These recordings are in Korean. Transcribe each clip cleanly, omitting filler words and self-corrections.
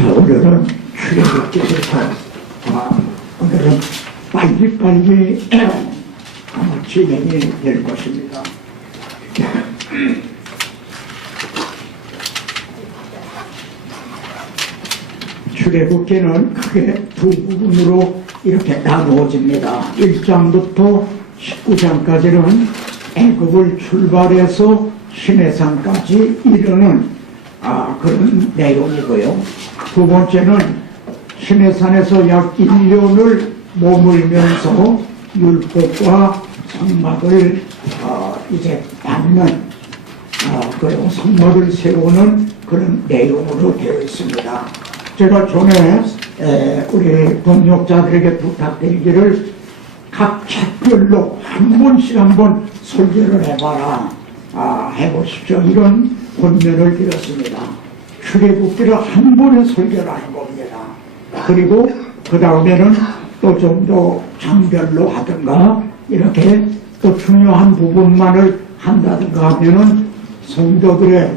자, 오늘은 출애굽기부터 오늘은 빨리빨리 진행이 될 것입니다. 출애굽기는 크게 두 부분으로 이렇게 나누어집니다. 1장부터 19장까지는 애굽을 출발해서 시내산까지 이르는 그런 내용이고요. 두 번째는 시내산에서 약 1년을 머물면서 율법과 성막을 이제 받는 그리고 성막을 세우는 그런 내용으로 되어 있습니다. 제가 전에 우리 동역자들에게 부탁드리기를 각 책별로 한 번 설교를 해봐라, 해보십시오, 이런 권면을 드렸습니다. 출애굽기를 한 번에 설교를 하는 겁니다. 그리고 그 다음에는 또 좀 더 장별로 하든가 이렇게 또 중요한 부분만을 한다든가 하면은 성도들의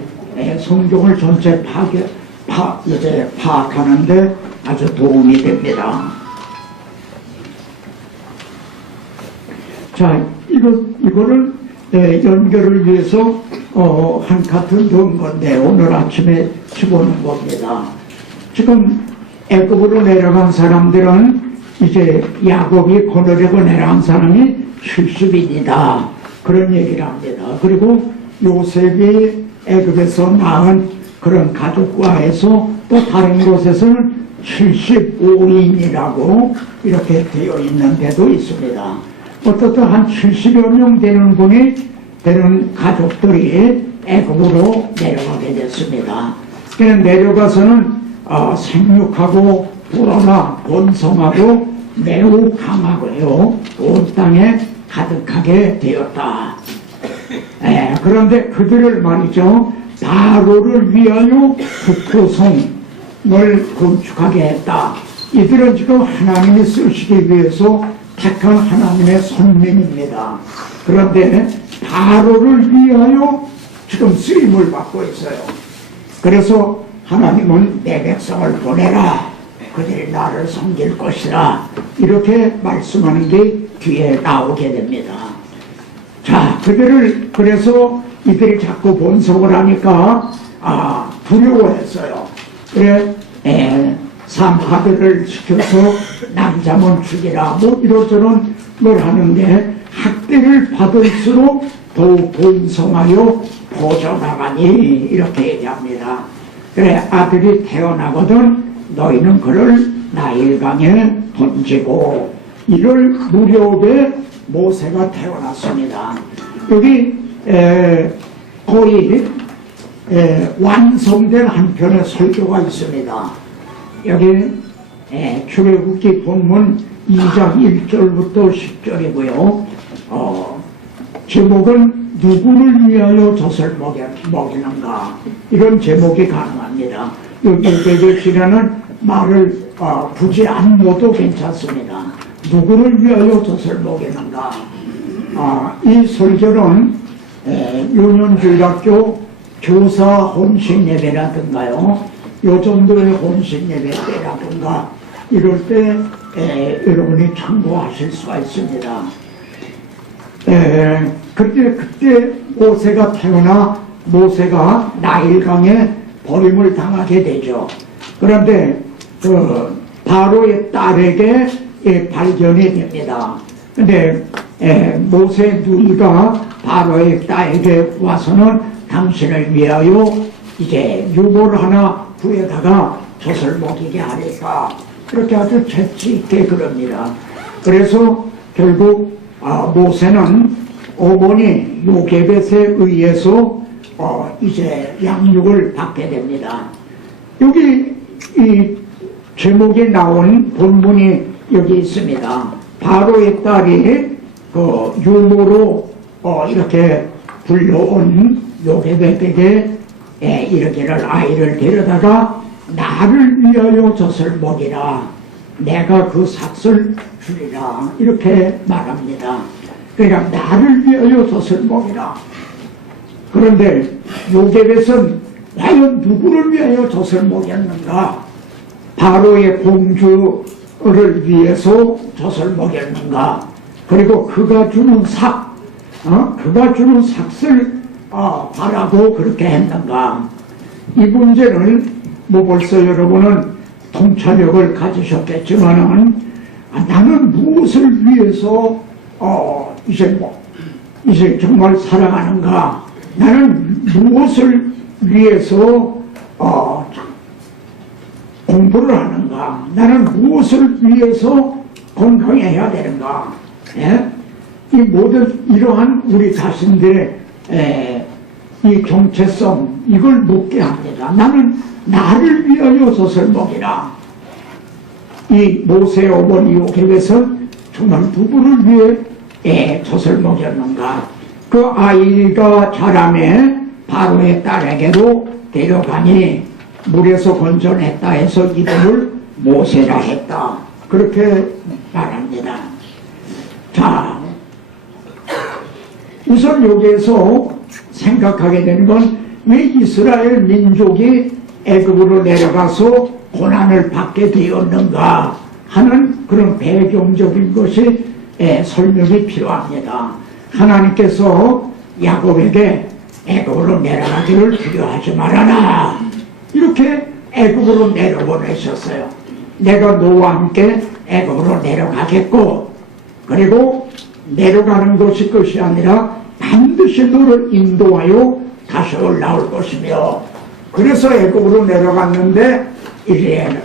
성경을 전체 파악하는데 아주 도움이 됩니다. 자, 이거를 연결을 위해서 한 카트 넣은 건데 오늘 아침에 집어넣은 겁니다. 지금 애굽으로 내려간 사람들은 이제 야곱이 거느리고 내려간 사람이 70인이다 그런 얘기를 합니다. 그리고 요셉이 애굽에서 낳은 그런 가족과 해서 또 다른 곳에서는 75인이라고 이렇게 되어 있는 데도 있습니다. 어떻든 한 70여 명 되는 가족들이 애굽으로 내려가게 됐습니다. 그래서 내려가서는 생육하고 불어나 번성하고 매우 강하고요, 온 땅에 가득하게 되었다. 그런데 그들을 말이죠, 바로를 위하여 북토성을 건축하게 했다. 이들은 지금 하나님이 쓰시기 위해서 택한 하나님의 손님입니다. 그런데 바로를 위하여 지금 쓰임을 받고 있어요. 그래서 하나님은 내 백성을 보내라, 그들이 나를 섬길 것이라, 이렇게 말씀하는 게 뒤에 나오게 됩니다. 자, 그래서 이들이 자꾸 번성을 하니까 두려워했어요. 그래 삼하들을 시켜서 남자만 죽이라, 뭐 이런저런 걸 하는데 학대를 받을수록 더욱 번성하여 퍼져나가니 이렇게 얘기합니다. 그래, 아들이 태어나거든 너희는 그를 나일강에 던지고, 이럴 무렵에 모세가 태어났습니다. 여기 거의 완성된 한 편의 설교가 있습니다. 여기 출애굽기 본문 2장 1절부터 10절이고요. 제목은 누구를 위하여 젖을 먹이는가, 이런 제목이 가능합니다. 여기 계시라는 말을 굳이 안 넣어도 괜찮습니다. 누구를 위하여 젖을 먹이는가. 이 설교는 유년주일학교 교사 혼신 예배라든가요, 요 정도의 혼신 예배 때라든가 이럴 때 여러분이 참고하실 수가 있습니다. 그때 모세가 태어나 모세가 나일강에 버림을 당하게 되죠. 그런데 바로의 딸에게 발견이 됩니다. 근데 모세 누이가 바로의 딸에게 와서는 당신을 위하여 이제 유골 하나 구해다가 젖을 먹이게 하니까 그렇게 아주 재치 있게 그럽니다. 그래서 결국 모세는 어머니 요게벳에 의해서 이제 양육을 받게 됩니다. 여기 이 제목에 나온 본문이 여기 있습니다. 바로의 딸이 그 유모로 이렇게 불러온 요게벳에게 이렇게를 아이를 데려다가 나를 위하여 젖을 먹이라, 내가 그 삭을 주리라, 이렇게 말합니다. 그러니까 나를 위하여 젖을 먹이라. 그런데 요게벳은 과연 누구를 위하여 젖을 먹였는가? 바로의 공주를 위해서 젖을 먹였는가? 그리고 그가 주는 그가 주는 삭을 바라고 그렇게 했는가? 이 문제는 뭐 벌써 여러분은 통찰력을 가지셨겠지만은 나는 무엇을 위해서 이제 정말 살아가는가? 나는 무엇을 위해서 공부를 하는가? 나는 무엇을 위해서 건강해야 되는가? 예? 이 모든 이러한 우리 자신들의 이 정체성 이걸 묻게 합니다. 나는 나를 위하여 젖을 먹이라. 이 모세 어머니 요셉에서는 정말 누구를 위해 젖을 먹였는가? 그 아이가 자라매 바로의 딸에게로 데려가니 물에서 건져냈다 해서 이름을 모세라 했다. 그렇게 말합니다. 자, 우선 여기에서 생각하게 되는 건 왜 이스라엘 민족이 애굽으로 내려가서 고난을 받게 되었는가 하는 그런 배경적인 것이 설명이 필요합니다. 하나님께서 야곱에게 애굽으로 내려가기를 두려워하지 말아라 이렇게 애굽으로 내려보내셨어요. 내가 너와 함께 애굽으로 내려가겠고 그리고 내려가는 것이 끝이 아니라 반드시 너를 인도하여 다시 올라올 것이며 그래서 애굽으로 내려갔는데 이제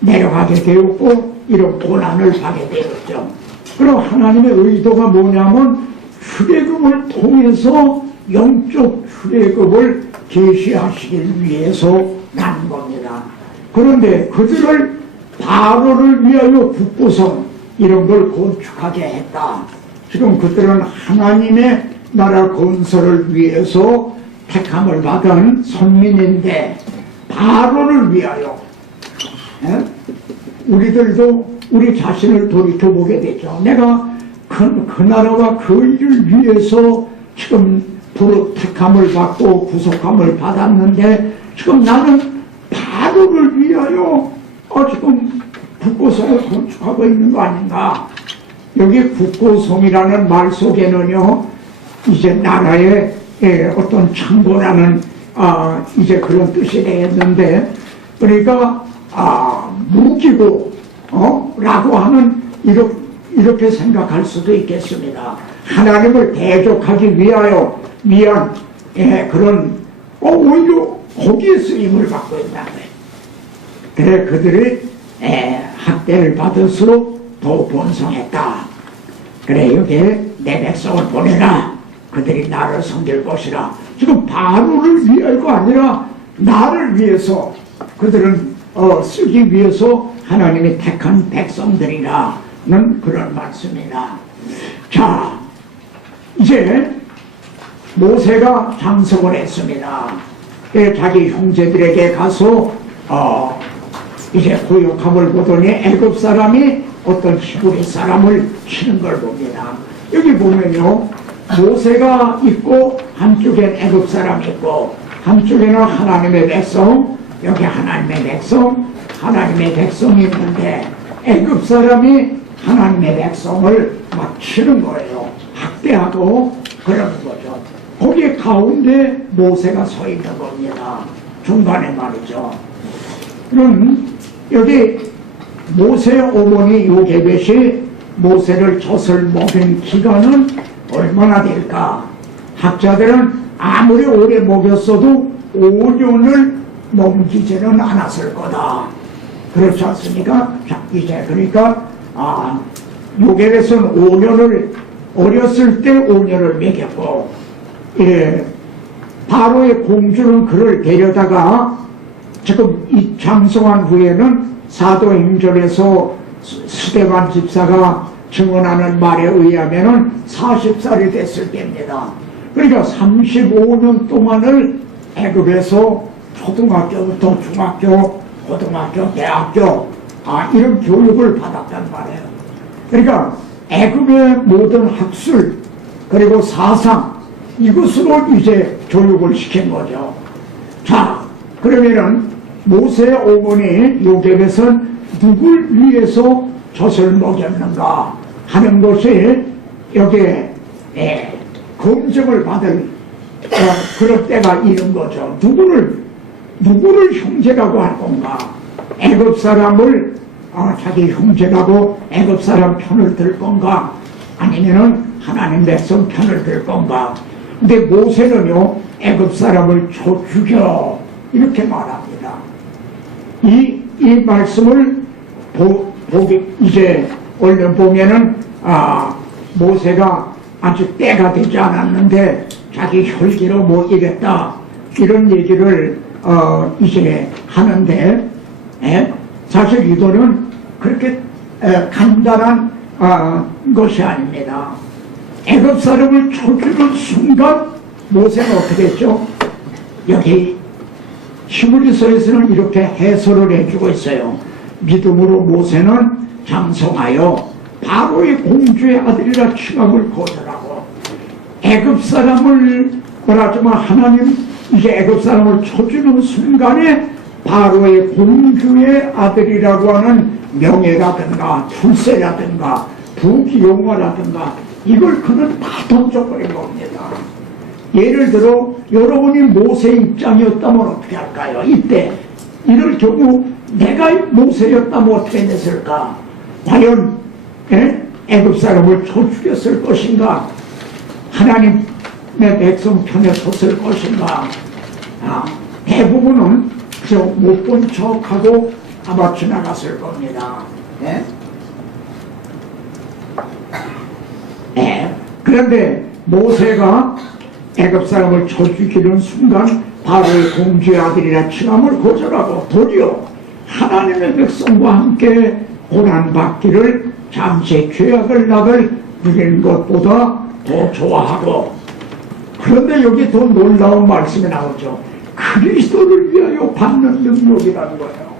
내려가게 되었고 이런 고난을 받게 되었죠. 그럼 하나님의 의도가 뭐냐면 출애굽을 통해서 영적 출애굽을 계시하시기 위해서 난 겁니다. 그런데 그들을 바로를 위하여 북구성 이런 걸 건축하게 했다. 지금 그들은 하나님의 나라 건설을 위해서 택함을 받은 선민인데 바로를 위하여 우리들도 우리 자신을 돌이켜보게 되죠. 내가 그 나라와 그 일을 위해서 지금 택함을 받고 구속함을 받았는데 지금 나는 바로를 위하여 지금 북구성을 건축하고 있는 거 아닌가? 여기 북구성이라는 말 속에는요 이제 나라의 어떤 창고라는 이제 그런 뜻이 되겠는데 그러니까 무기고 라고 하는 이렇게 생각할 수도 있겠습니다. 하나님을 대적하기 위한 그런 오히려 거기에 쓰임을 받고 있다는 거예요. 그래 그들이 학대를 받을수록 더 번성했다. 그래 여기에 내 백성을 보내라. 그들이 나를 섬길 것이라. 지금 바로를 위하여가 아니라 나를 위해서 그들은 쓰기 위해서 하나님이 택한 백성들이라는 그런 말씀이다. 자, 이제 모세가 장성을 했습니다. 자기 형제들에게 가서 이제 고역함을 보더니 애굽 사람이 어떤 히브리 사람을 치는 걸 봅니다. 여기 보면요 모세가 있고 한쪽엔 애굽 사람이 있고 한쪽에는 하나님의 백성, 여기 하나님의 백성이 있는데 애굽 사람이 하나님의 백성을 막 치는 거예요. 학대하고 그러는 거죠. 거기 가운데 모세가 서 있는 겁니다. 중간에 말이죠. 그럼 여기 모세의 어머니 요게벳이 모세를 젖을 먹인 기간은 얼마나 될까? 학자들은 아무리 오래 먹였어도 5년을 넘기지는 않았을 거다. 그렇지 않습니까? 자, 이제 그러니까 요게벳은 5년을 어렸을 때 5년을 먹였고 바로의 공주는 그를 데려다가 지금 이 장성한 후에는 사도행전에서 스데반 집사가 증언하는 말에 의하면은 40살이 됐을 때입니다. 그러니까 35년 동안을 애굽에서 초등학교부터 중학교, 고등학교, 대학교 이런 교육을 받았단 말이에요. 그러니까 애굽의 모든 학술 그리고 사상 이것으로 이제 교육을 시킨 거죠. 자, 그러면은 모세의 어머니 요셉에서는 누굴 위해서 젖을 먹였는가 하는 것이 여기에 검증을 받을 그럴 때가 있는 거죠. 누구를 형제라고 할 건가? 애굽 사람을 자기 형제라고 애굽 사람 편을 들 건가? 아니면은 하나님 백성 편을 들 건가? 근데 모세는요, 애굽 사람을 죽여 이렇게 말합니다. 이 말씀을 이제 얼른 보면은 모세가 아직 때가 되지 않았는데 자기 혈기로 뭐 이랬다 이런 얘기를 이제 하는데 사실 이거는 그렇게 간단한 것이 아닙니다. 애굽 사람을 죽이는 순간 모세는 어떻게 했죠? 여기 히브리서에서는 이렇게 해설을 해주고 있어요. 믿음으로 모세는 장성하여 바로의 공주의 아들이라 칭함을 거절하고 애굽 사람을 말하자면 하나님 이제 애굽 사람을 쳐주는 순간에 바로의 공주의 아들이라고 하는 명예라든가 출세라든가 부귀영화라든가 이걸 그는 다 던져버린 겁니다. 예를 들어 여러분이 모세의 입장이었다면 어떻게 할까요? 이때 이럴 경우 내가 모세였다면 어떻게 했을까? 과연 애굽 사람을 쳐 죽였을 것인가? 하나님의 백성 편에 섰을 것인가? 대부분은 그저 못 본 척하고 아마 지나갔을 겁니다. 그런데 모세가 애굽 사람을 쳐 죽이는 순간 바로의 공주의 아들이라 칭함을 거절하고 도리어 하나님의 백성과 함께 고난받기를 잠시 죄악을 낙을 누리는 것보다 더 좋아하고, 그런데 여기 더 놀라운 말씀이 나오죠. 그리스도를 위하여 받는 능력이라는 거예요.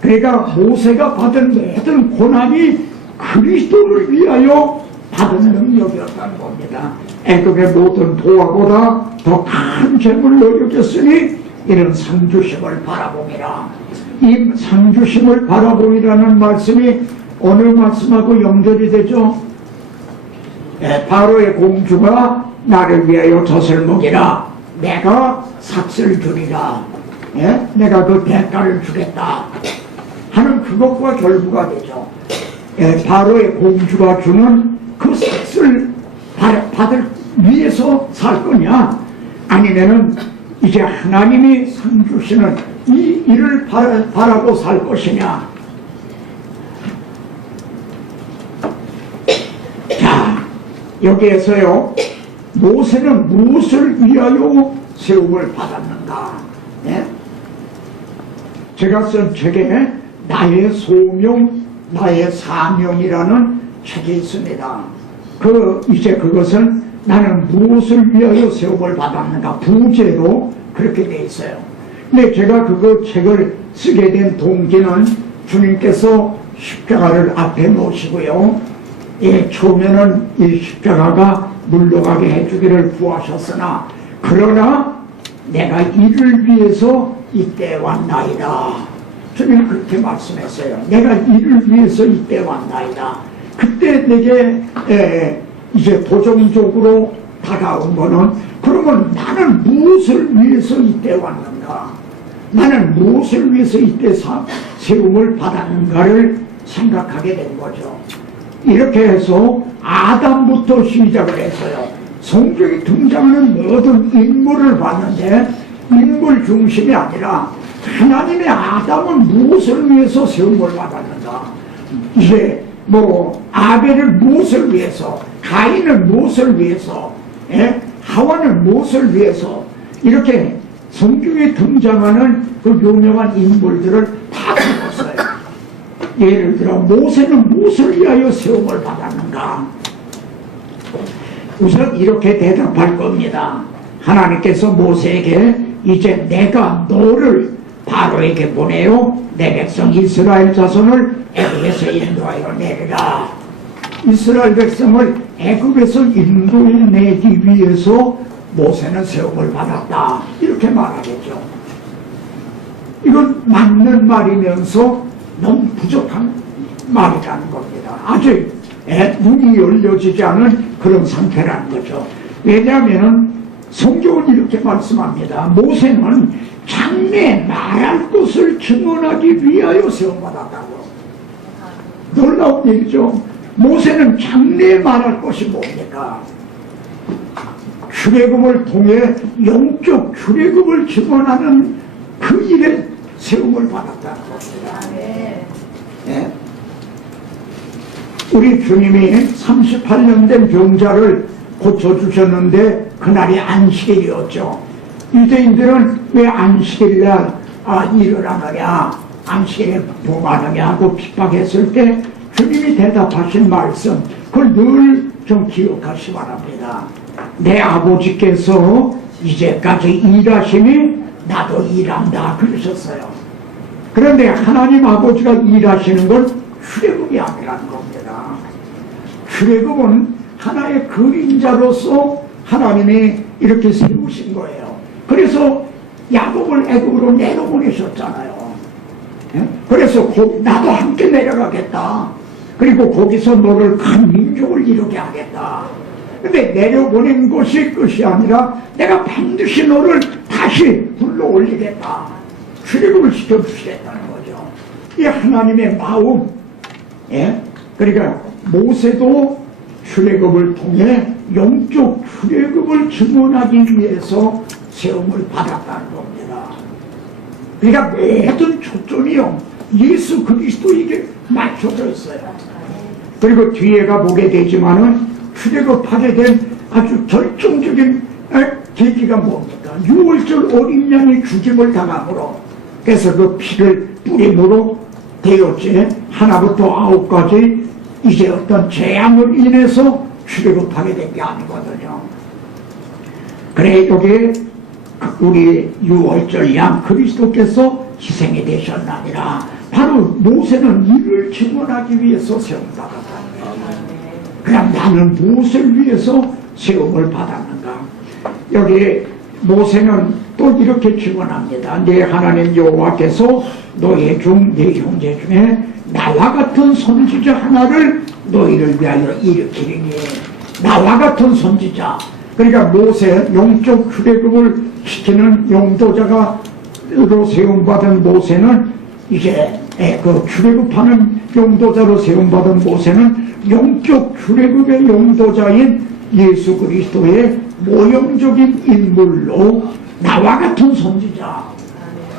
그러니까 모세가 받은 모든 고난이 그리스도를 위하여 받은 능력이었다는 겁니다. 애굽의 모든 보화보다 더 큰 재물로 여겼으니 이런 상주심을 바라봄이라. 이 상주심을 바라봄이라는 말씀이 어느 말씀하고 연결이 되죠? 바로의 공주가 나를 위하여 젖을 먹이라. 내가 삭슬 주리라. 내가 그 대가를 주겠다 하는 그것과 결부가 되죠. 바로의 공주가 주는 그 삭슬 받을 위해서 살 거냐, 아니면은 이제 하나님이 상 주시는 이 일을 바라고 살 것이냐. 자, 여기에서요, 모세는 무엇을 위하여 세움을 받았는가? 제가 쓴 책에 나의 소명, 나의 사명이라는 책이 있습니다. 이제 그것은 나는 무엇을 위하여 세움을 받았는가 부제로 그렇게 돼 있어요. 근데 제가 그거 책을 쓰게 된 동기는 주님께서 십자가를 앞에 놓으시고요, 처음에는 이 십자가가 물러가게 해주기를 구하셨으나 그러나 내가 이를 위해서 이때 왔나이다. 주님은 그렇게 말씀했어요. 내가 이를 위해서 이때 왔나이다. 그때 내게 이제 도전적으로 다가온 거는, 그러면 나는 무엇을 위해서 이때 왔는가? 나는 무엇을 위해서 이때 세움을 받았는가를 생각하게 된 거죠. 이렇게 해서 아담부터 시작을 했어요. 성경에 등장하는 모든 인물을 봤는데 인물 중심이 아니라 하나님의 아담은 무엇을 위해서 세움을 받았는가? 이제 아벨을 무엇을 위해서, 가인은 무엇을 위해서, 하와는 무엇을 위해서, 이렇게 성경에 등장하는 그 유명한 인물들을 다 적었어요. 예를 들어 모세는 무엇을 위하여 세움을 받았는가? 우선 이렇게 대답할 겁니다. 하나님께서 모세에게 이제 내가 너를 바로에게 보내요 내 백성 이스라엘 자손을 애굽에서 인도하여 내리라. 이스라엘 백성을 애굽에서 인도해내기 위해서 모세는 세움을 받았다, 이렇게 말하겠죠. 이건 맞는 말이면서 너무 부족한 말이라는 겁니다. 아직 눈이 열려지지 않은 그런 상태라는 거죠. 왜냐하면 성경은 이렇게 말씀합니다. 모세는 장래에 말할 것을 증언하기 위하여 세움받았다고. 놀라운 얘기죠. 모세는 장래에 말할 것이 뭡니까? 출애굽을 통해 영적 출애굽을 증언하는 그 일에 세움을 받았다는 겁니다. 네. 우리 주님이 38년 된 병자를 고쳐주셨는데 그날이 안식일이었죠. 유대인들은 왜 안식일날 일을 하느냐, 안식일에 봉하느냐 하고 핍박했을 때 주님이 대답하신 말씀, 그걸 늘 좀 기억하시 바랍니다. 내 아버지께서 이제까지 일하시니 나도 일한다 그러셨어요. 그런데 하나님 아버지가 일하시는 건 출애굽이 아니라는 겁니다. 출애굽은 하나의 그림자로서 하나님이 이렇게 세우신 거예요. 그래서 야곱을 애굽으로 내려보내셨잖아요. 그래서 나도 함께 내려가겠다. 그리고 거기서 너를 큰 민족을 이루게 하겠다. 근데 내려보낸 것이 끝이 아니라 내가 반드시 너를 다시 불러올리겠다. 출애굽을 시켜주시겠다는 거죠. 이 하나님의 마음. 그러니까 모세도 출애굽을 통해 영적 출애굽을 증언하기 위해서 세움을 받았다는 겁니다. 그러니까 모든 초점이요 예수 그리스도에게 맞춰져 있어요. 그리고 뒤에가 보게 되지만은 출애굽하게 된 아주 결정적인 계기가 뭡니까? 6월절 어린 양이 죽임을 당함으로, 그래서 그 피를 뿌림으로 되었지, 하나부터 9까지 이제 어떤 재앙을 인해서 출애굽하게 된 게 아니거든요. 그래 여기에 우리 6월절 양 그리스도께서 희생이 되셨나니라. 바로 모세는 이를 증언하기 위해서 세움을 받았다. 그럼 나는 무엇을 위해서 세움을 받았는가? 여기 모세는 또 이렇게 증언합니다. 내 하나님 여호와께서 너희 중 네 형제 중에 나와 같은 선지자 하나를 너희를 위하여 일으키리니. 나와 같은 선지자, 그러니까 모세 영적 출애굽을 시키는 용도자가 로 세움받은 모세는 이제 그 출애굽하는 용도자로 세움받은 모세는 영적 출애굽의 용도자인 예수 그리스도의 모형적인 인물로 나와 같은 선지자.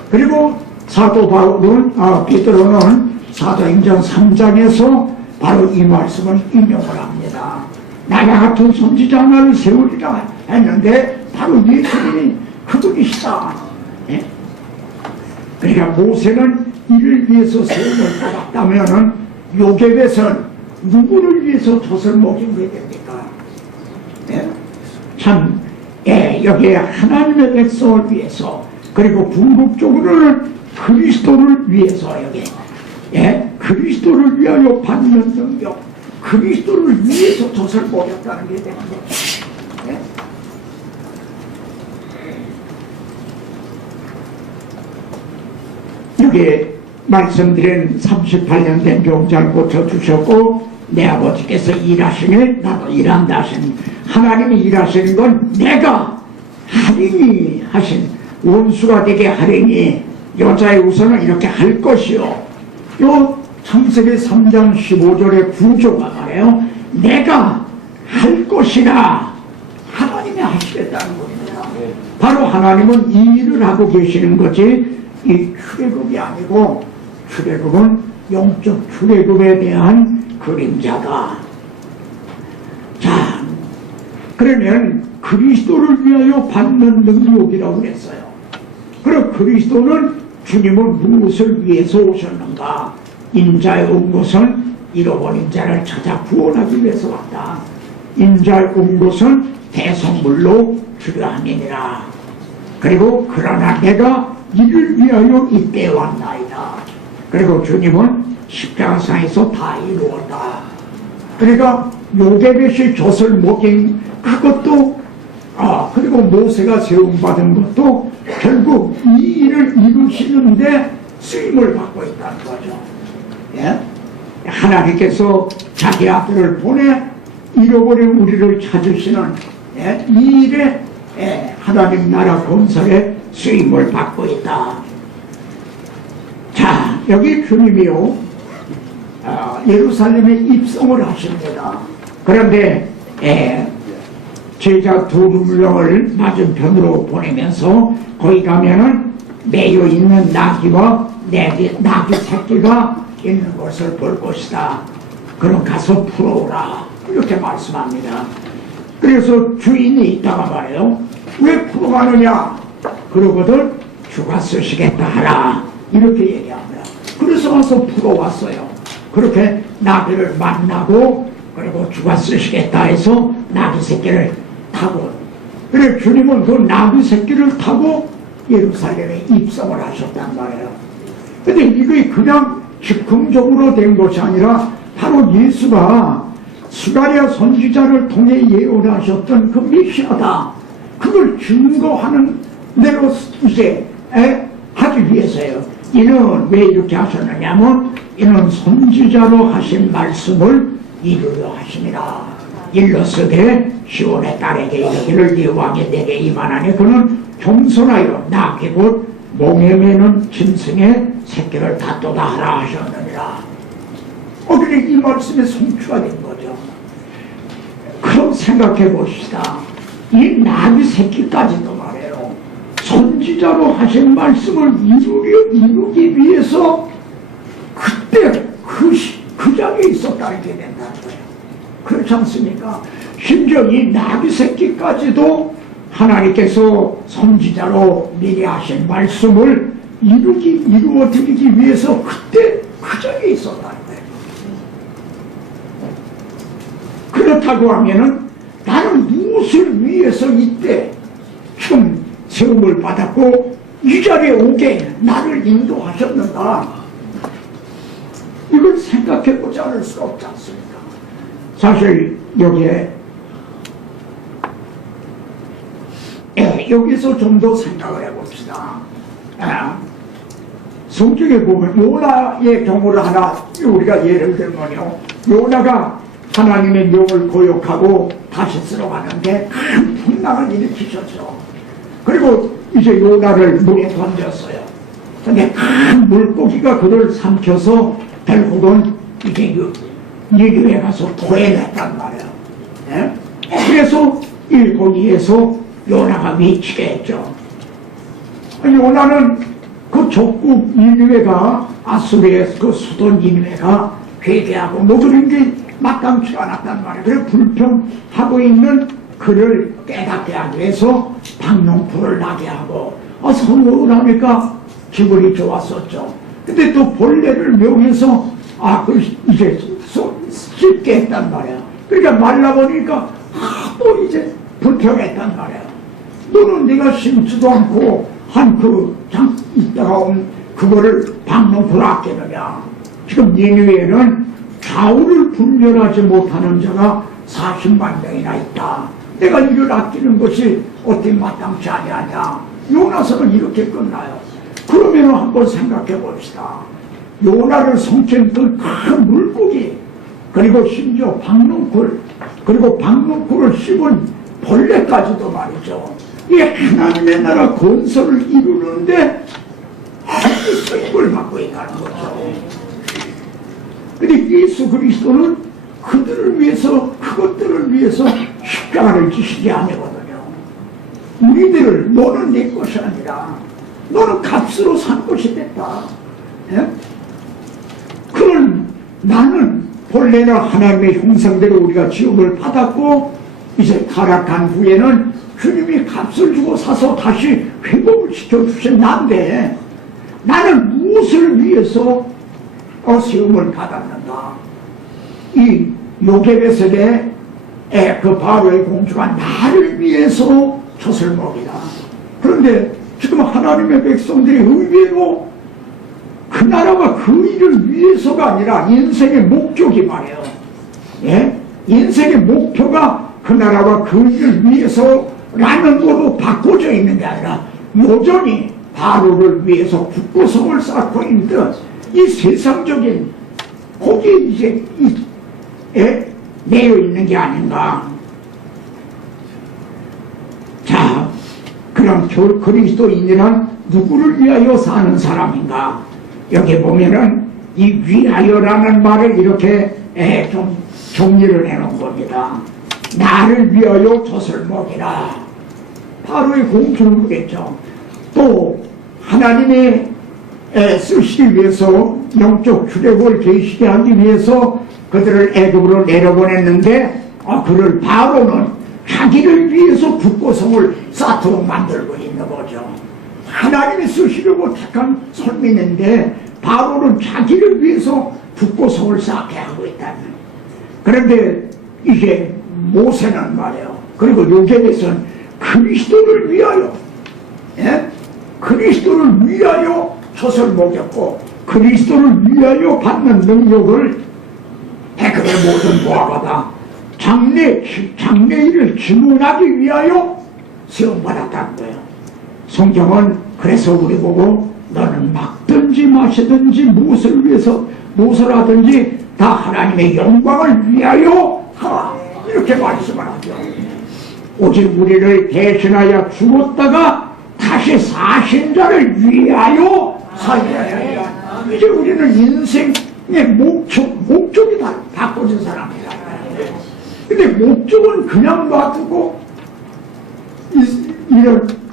그리고 사도 바울은 베드로는 사도행전 3장에서 바로 이 말씀을 인용을 합니다. 나와 같은 선지자 하나를 세우리라 했는데 바로 예수님이 그분이시다. 그러니까 모세는 이를 위해서 세움을 받았다면은 요셉에서는 누구를 위해서 젖을 먹이게 됩니까? 참, 여기에 하나님의 백성을 위해서, 그리고 궁극적으로는 그리스도를 위해서 여기, 그리스도를 위하여 받는 능력, 그리스도를 위해서 젖을 먹였다는 게 되는 거죠. 여기 말씀드린 38년 된 병자를 고쳐주셨고, 내 아버지께서 일하시니 나도 일한다 하신, 하나님이 일하시는 건 내가 하리니 하신, 원수가 되게 하리니, 여자의 우선은 이렇게 할 것이요. 요 창세기 3장 15절의 구조가 말해요. 내가 할 것이라 하나님이 하시겠다는 겁니다. 바로 하나님은 이 일을 하고 계시는 거지, 이 출애굽이 아니고, 출애굽은 영적 출애굽에 대한 그림자다. 자, 그러면 그리스도를 위하여 받는 능력이라고 그랬어요. 그럼 그리스도는 주님은 무엇을 위해서 오셨는가? 인자에 온 것은 잃어버린 자를 찾아 구원하기 위해서 왔다. 인자에 온 것은 대성물로 주려함이니라. 그리고 그러나 내가 이를 위하여 이때 왔나이다. 그리고 주님은 십자가상에서 다 이루었다. 그러니까 요게벳이 젖을 먹인 그것도 그리고 모세가 세움받은 것도 결국 이 일을 이루시는데 쓰임을 받고 있다는 거죠. 예? 하나님께서 자기 아들을 보내 잃어버린 우리를 찾으시는 이 일에 하나님 나라 건설에 쓰임을 받고 있다. 자, 여기 주님이요 예루살렘에 입성을 하십니다. 그런데 제자 2명을 맞은편으로 보내면서 거기 가면은 매여 있는 나귀와 나귀 새끼가 있는 것을 볼 것이다. 그럼 가서 풀어오라. 이렇게 말씀합니다. 그래서 주인이 있다가 말해요. 왜 풀어가느냐? 그러거든 주가 쓰시겠다 하라. 이렇게 얘기합니다. 그래서 와서 풀어왔어요. 그렇게 나귀를 만나고 그리고 주가 쓰시겠다 해서 나귀 새끼를 타고, 그래 주님은 그 나귀 새끼를 타고 예루살렘에 입성을 하셨단 말이에요. 근데 이게 그냥 즉흥적으로 된 것이 아니라 바로 예수가 스가랴 선지자를 통해 예언하셨던 그 메시아다. 그걸 증거하는 대로 이제 하기 위해서요. 이는 왜 이렇게 하셨느냐면 이는 선지자로 하신 말씀을 이루려 하심이라. 일러스되 시온의 딸에게 이르기를 네 왕이 내게 임하나니 그는 겸손하여 나귀 곧 몽에 매는 짐승의 새끼를 다도다 하라 하셨느니라. 그래 이 말씀에 성취가 된 거죠. 그럼 생각해 봅시다. 이 나귀 새끼까지도 말해요. 선지자로 하신 말씀을 이루기 위해서 그때 그 장에 있었다는 게 된다는 거예요. 그렇지 않습니까? 심지어 이 나귀 새끼까지도 하나님께서 선지자로 미리 하신 말씀을 이루어드리기 위해서 그때 그 장에 있었다는 거예요. 그렇다고 하면은 나는 무엇을 위해서 이때 지금 세움을 받았고 이 자리에 오게 나를 인도하셨는가? 이걸 생각해보지 않을 수 없지 않습니까? 사실 여기서 좀 더 생각을 해봅시다. 성경에 보면 요나의 경우를 하나 우리가 예를 들면요, 요나가 하나님의 명을 거역하고 다시스로 가는데 큰 풍랑을 일으키셨죠. 그리고 이제 요나를 물에 던졌어요. 근데 큰 물고기가 그를 삼켜서 결국은 이제 니느웨에 가서 토해냈단 말이에요. 예? 그래서 거기에서 요나가 미치게 했죠. 요나는 그 족국 니느웨가 아수르의 그 수도 니느웨가 회개하고 모든 게 마땅치 않았단 말이에요. 그래서 불평하고 있는 그를 깨닫게 하기 위해서 박농풀을 나게 하고 성공을 하니까 기분이 좋았었죠. 근데 또 벌레를 명해서 이제 씹게 했단 말이에요. 그러니까 말라보니까 또 이제 불평했단 말이에요. 너는 네가 심지도 않고 한 있다가 온 그거를 박농풀 아끼느냐. 지금 니느웨에는 좌우를 분별하지 못하는 자가 40만 명이나 있다. 내가 이를 아끼는 것이 어떻게 마땅치 아니하냐. 요나서는 이렇게 끝나요. 그러면 한번 생각해 봅시다. 요나를 성취했던 큰 물고기, 그리고 심지어 박농쿨, 그리고 박농쿨을 씹은 벌레까지도 말이죠. 이 하나님의 나라 건설을 이루는데 아주 쓰임을 받고 있다는 거죠. 근데 예수 그리스도는 그것들을 위해서 십자가를 지시지 아니거든요. 우리들을 너는 내 것이 아니라 너는 값으로 산 것이 됐다. 예? 그런 나는 본래는 하나님의 형상대로 우리가 지음을 받았고 이제 타락한 후에는 주님이 값을 주고 사서 다시 회복을 시켜주신 나인데 나는 무엇을 위해서 세움을 받았는가? 이 요게베셀의 그 바로의 공주가 나를 위해서 젖을 먹이다. 그런데 지금 하나님의 백성들이 의외로 그 나라가 그 일을 위해서가 아니라 인생의 목적이 말이에요. 예? 인생의 목표가 그 나라와 그 일을 위해서 라는 거로 바꿔져 있는 게 아니라 여전히 바로를 위해서 국고성을 쌓고 있는 이 세상적인 거기에 이제 내어 있는 게 아닌가. 자, 그럼 그리스도인이란 누구를 위하여 사는 사람인가? 여기 보면은 이 위하여라는 말을 이렇게 좀 정리를 해놓은 겁니다. 나를 위하여 젖을 먹이라. 바로의 공주는 그랬죠. 또 하나님의 쓰시기 위해서 영적 주력을 계시게 하기 위해서 그들을 애굽으로 내려보냈는데 그를 바로는 자기를 위해서 북고성을 쌓도록 만들고 있는 거죠. 하나님이 쓰시려고 택한 선민인데 바로는 자기를 위해서 북고성을 쌓게 하고 있다는. 그런데 이제 모세는 말이에요. 그리고 요셉에서는 그리스도를 위하여 그리스도를 위하여 젖을 먹였고 그리스도를 위하여 받는 능력을 애굽의 모든 보아마다 장래일을 증언하기 위하여 세움받았다는 거예요. 성경은 그래서 우리 보고 너는 먹든지 마시든지 무엇을 위해서 무엇을 하든지 다 하나님의 영광을 위하여 하라 이렇게 말씀을 하죠. 오직 우리를 대신하여 죽었다가 다시 사신 자를 위하여 살려야 해. 이제 우리는 인생의 목적이 다 바꿔진 사람이다. 근데 목적은 그냥 놔두고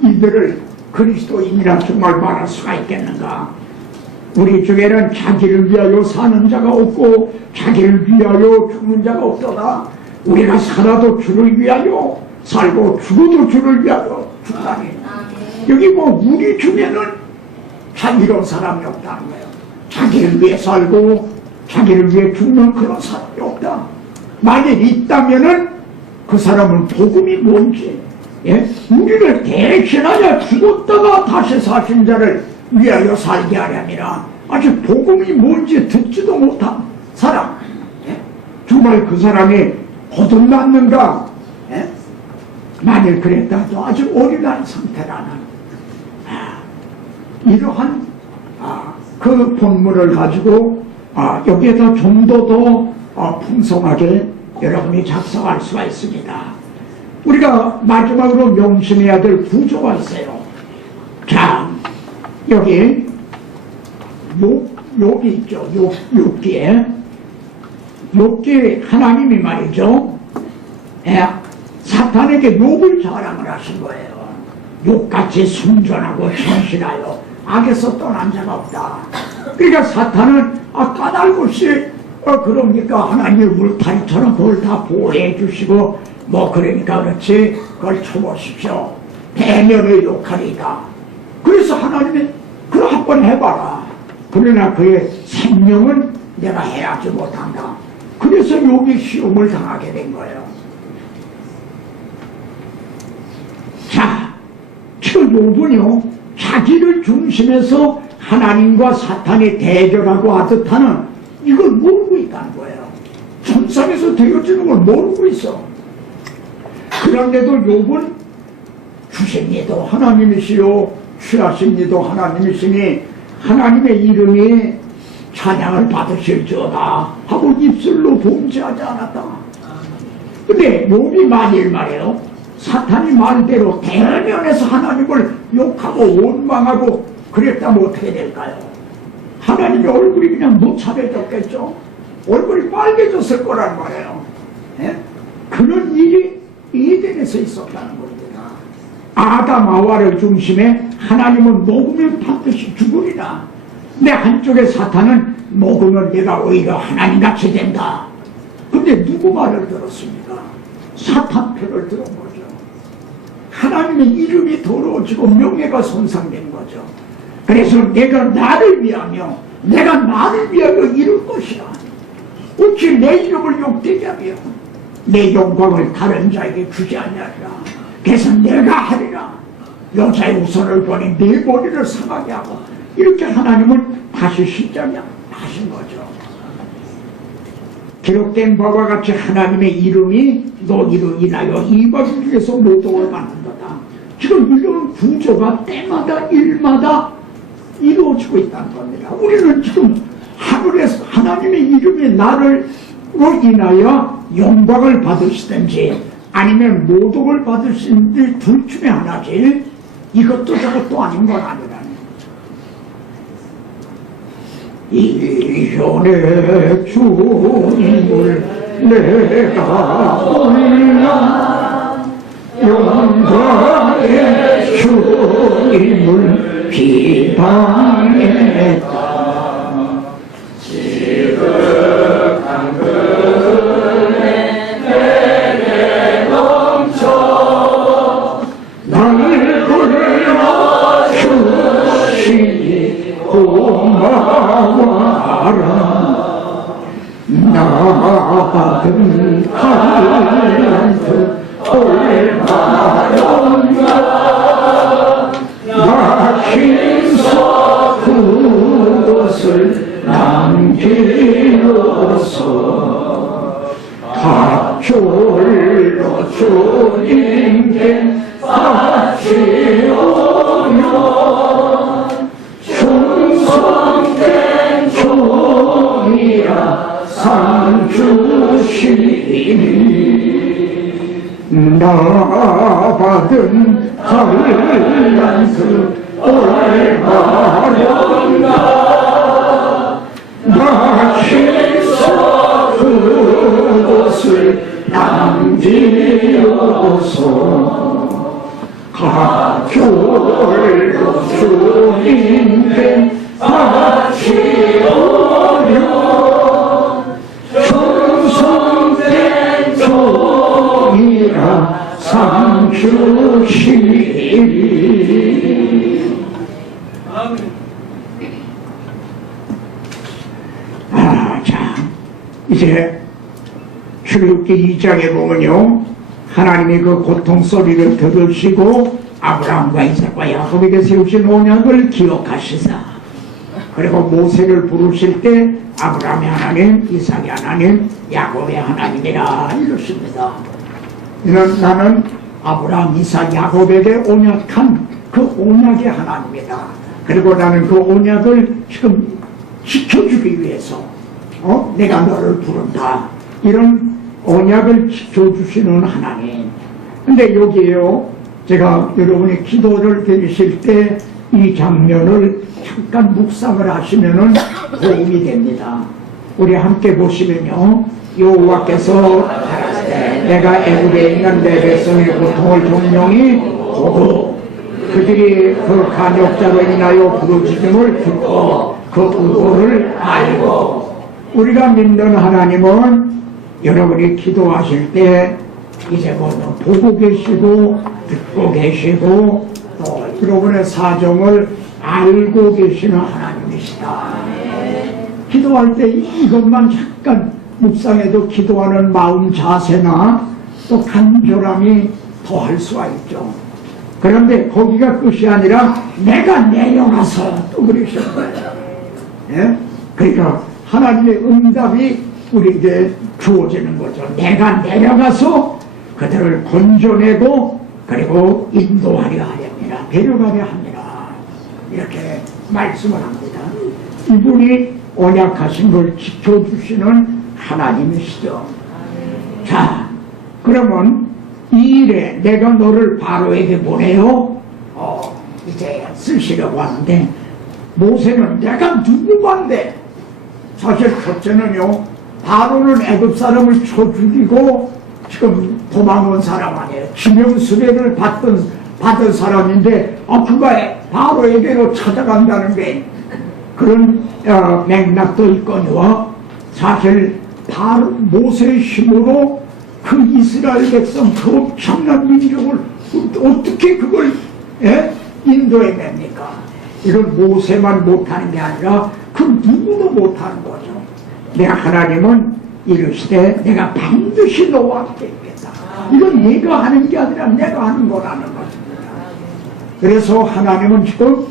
이들을 그리스도인이라 정말 말할 수가 있겠는가? 우리 중에는 자기를 위하여 사는 자가 없고 자기를 위하여 죽는 자가 없도다. 우리가 살아도 주를 위하여 살고 죽어도 주를 위하여 죽다니. 여기 우리 중에는 이런 사람이 없다는 거예요. 자기를 위해 살고 자기를 위해 죽는 그런 사람이 없다. 만약 있다면은 그 사람은 복음이 뭔지, 우리를 대신하여 죽었다가 다시 사신 자를 위하여 살게 하려니라. 아직 복음이 뭔지 듣지도 못한 사람, 정말 그 사람이 거듭났는가? 만일 그랬다도 아주 어린한 상태라는 이러한 그 본문을 가지고 여기에다 좀 더 풍성하게 여러분이 작성할 수가 있습니다. 우리가 마지막으로 명심해야 될 구조가 있어요. 자, 여기 욥이 있죠. 욥기에 하나님이 말이죠, 사탄에게 욥을 자랑을 하신 거예요. 욥같이 순전하고 천실하여 악에서 떠난 자가 없다. 그러니까 사탄은 까닭없이 그러니까 하나님의 울타리처럼 그걸 다 보호해 주시고 그러니까 그렇지 그걸 쳐보십시오. 대면의 역할이다. 그래서 하나님이 그걸 한번 해봐라. 그러나 그의 생명은 내가 해하지 못한다. 그래서 욥이 시험을 당하게 된 거예요. 자, 저 욥은요 자기를 중심에서 하나님과 사탄이 대결하고 하듯 하는 이걸 모르고 있다는 거예요. 천상에서 되어지는 걸 모르고 있어. 그런데도 욥은 주신이도 하나님이시요 취하신 이도 하나님이시니 하나님의 이름이 찬양을 받으실지어다 하고 입술로 범죄하지 않았다. 근데 욥이 만일 말이에요, 사탄이 말대로 대면에서 하나님을 욕하고 원망하고 그랬다면 어떻게 될까요? 하나님의 얼굴이 그냥 노차려졌겠죠. 얼굴이 빨개졌을 거란 말이에요. 그런 일이 에덴에서 있었다는 겁니다. 아담 하와를 중심에 하나님은 먹으면 반드시 죽으리라. 근데 한쪽에 사탄은 먹으면 내가 오히려 하나님같이 된다. 근데 누구 말을 들었습니까? 사탄 편을 들은 거죠. 하나님의 이름이 더러워지고 명예가 손상된 거죠. 그래서 내가 나를 위하여 이룰 것이라. 어찌 내 이름을 욕되게 하며 내 영광을 다른 자에게 주지 아니하리라. 그래서 내가 하리라. 여자의 우선을 보니 내 머리를 상하게 하고 이렇게 하나님은 다시 십자가에 하신 거죠. 기록된 바와 같이 하나님의 이름이 너희로 인하여 이방 중에서 모독을 받는다. 지금 이런 구조가 때마다 일마다 이루어지고 있다는 겁니다. 우리는 지금 하늘에서 하나님의 이름의 나를로 인하여 영광을 받으시든지 아니면 모독을 받으시든지 둘 중에 하나지 이것도 저것도 아닌 건 아니라는 이현의 주님을 내가 올라 영광의 주님을 비방했다. 지극한 그네 내게 넘쳐 나를 불러 주시니 고마워하라. 나 받은 talent 돌바른가 나 힘써 그것을 남기로서 갑절로 주님께 바치오며 충성된 종이라 상 주시니 나 받은 talent 올바른가 나 힘써 그것을 남기로서 갑절로 주님께 바치오며 충성된 종이라 상 주시니. 자, 이제 출애굽기 2장에 보면요, 하나님이 그 고통 소리를 들으시고 아브라함과 이삭과 야곱에게 세우신 언약을 기억하시사, 그리고 모세를 부르실 때 아브라함의 하나님, 이삭의 하나님, 야곱의 하나님이라 이러십니다. 나는 아브라함, 이삭, 야곱에게 언약한 그 언약의 하나님이다. 그리고 나는 그 언약을 지금 지켜주기 위해서 내가 너를 부른다. 이런 언약을 지켜주시는 하나님. 근데 여기에요, 제가 여러분이 기도를 드리실 때 이 장면을 잠깐 묵상을 하시면은 도움이 됩니다. 우리 함께 보시면요, 여호와께서 가라사대 내가 애굽에 있는 내 백성의 고통을 종용히 보고 그들이 그 간역자로 인하여 부르짖음을 듣고 그 의도를 알고. 우리가 믿는 하나님은 여러분이 기도하실 때 이제 뭐 보고 계시고 듣고 계시고 또 여러분의 사정을 알고 계시는 하나님이시다. 기도할 때 이것만 잠깐 묵상해도 기도하는 마음 자세나 또 간절함이 더할 수가 있죠. 그런데 거기가 끝이 아니라 내가 내려가서 또 그러신 거예요. 예? 그러니까 하나님의 응답이 우리에게 주어지는 거죠. 내가 내려가서 그들을 건져내고 그리고 인도하려 하렵니다. 데려가려 합니다. 이렇게 말씀을 합니다. 이분이 언약하신 걸 지켜주시는 하나님이시죠. 자, 그러면 이 일에 내가 너를 바로에게 보내요. 이제 쓰시려고 하는데 모세는 내가 누구만데? 사실 첫째는요, 바로는 애굽 사람을 쳐 죽이고 지금 도망온 사람 아니에요. 지명수배를 받은 사람인데 그가 바로에게로 찾아간다는 게 그런 맥락도 있거니와 사실 바로 모세의 힘으로 그 이스라엘 백성 그 엄청난 민족을 어떻게 그걸 인도해냅니까? 이건 모세만 못하는 게 아니라 그 누구도 못하는 거죠. 내가 하나님은 이르시되 내가 반드시 너와 함께 있겠다. 이건 네가 하는 게 아니라 내가 하는 거라는 것입니다. 그래서 하나님은 지금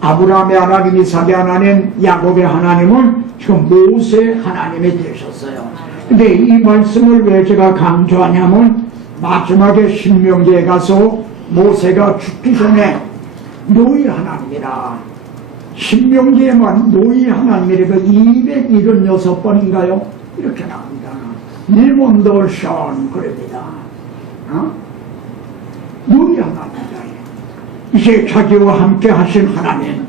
아브라함의 하나님, 이삭의 하나님, 야곱의 하나님은 지금 모세의 하나님이 되셨어요. 근데 이 말씀을 왜 제가 강조하냐면 마지막에 신명기에 가서 모세가 죽기 전에 노예 하나님이라, 신명기에만 노예 하나님이라 276번인가요? 이렇게 나옵니다. 일몬돌션 그럽니다. 노예 하나님이라. 이제 자기와 함께 하신 하나님,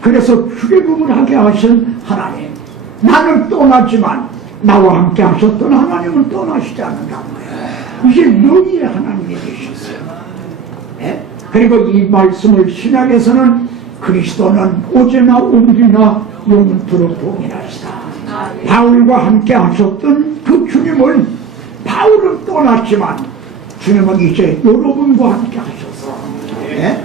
그래서 출애굽을 하게 하신 하나님, 나는 떠나지만 나와 함께 하셨던 하나님은 떠나시지 않는다는 거예요. 이제 너희의 하나님이 되셨어요. 네? 그리고 이 말씀을 신약에서는 그리스도는 오제나 오늘이나 영원토록 동일하시다. 바울과 함께 하셨던 그 주님을, 바울은 떠났지만 주님은 이제 여러분과 함께 하셔서 네?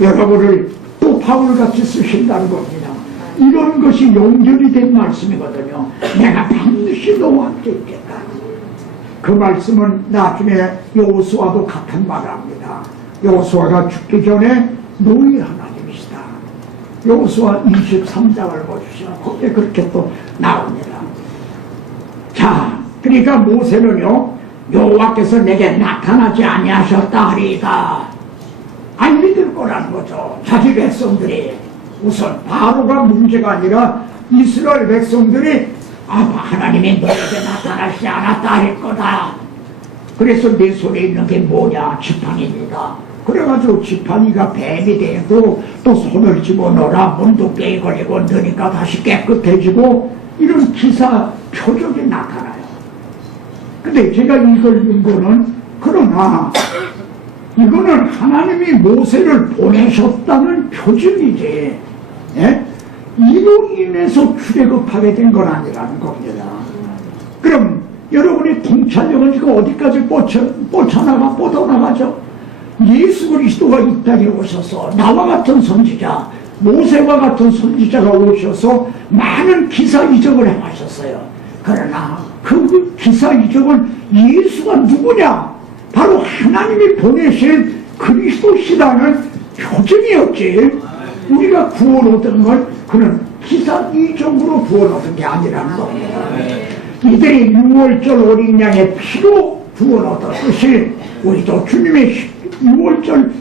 여러분을 또 바울같이 쓰신다는 겁니다. 이런 것이 연결이 된 말씀이거든요. 내가 반드시 너와 함께 있겠다. 그 말씀은 나중에 여호수아도 같은 말을 합니다. 여호수아가 죽기 전에 노예 하나님이시다. 여호수아 23장을 보십시오. 거기에 그렇게 또 나옵니다. 자, 그러니까 모세는요, 여호와께서 내게 나타나지 아니하셨다 하리이다. 안 믿을 거라는 거죠. 자기 백성들이. 우선 바로가 문제가 아니라 이스라엘 백성들이 하나님이 너에게 나타나지 않았다 할 거다. 그래서 내 손에 있는 게 뭐냐? 지팡이입니다. 그래가지고 지팡이가 뱀이 되고 또 손을 집어넣어라 문둥병이 걸리고 넣으니까 다시 깨끗해지고, 이런 기사 표적이 나타나요. 근데 제가 읽은 거는, 그러나 이거는 하나님이 모세를 보내셨다는 표징이지, 예? 이로 인해서 출애굽하게 된 건 아니라는 겁니다. 그럼 여러분의 통찰력은 지금 어디까지 뻗어나가죠? 예수 그리스도가 이 땅에 오셔서 나와 같은 선지자, 모세와 같은 선지자가 오셔서 많은 기사 이적을 행하셨어요. 그러나 그 기사 이적은 예수가 누구냐? 바로 하나님이 보내신 그리스도시라는 표징이었지, 우리가 구원 얻은 건 그는 기사 이적으로 구원 얻은 게 아니라는 겁니다. 이들이 6월절 어린 양의 피로 구원 얻었듯이 우리도 주님이 6월절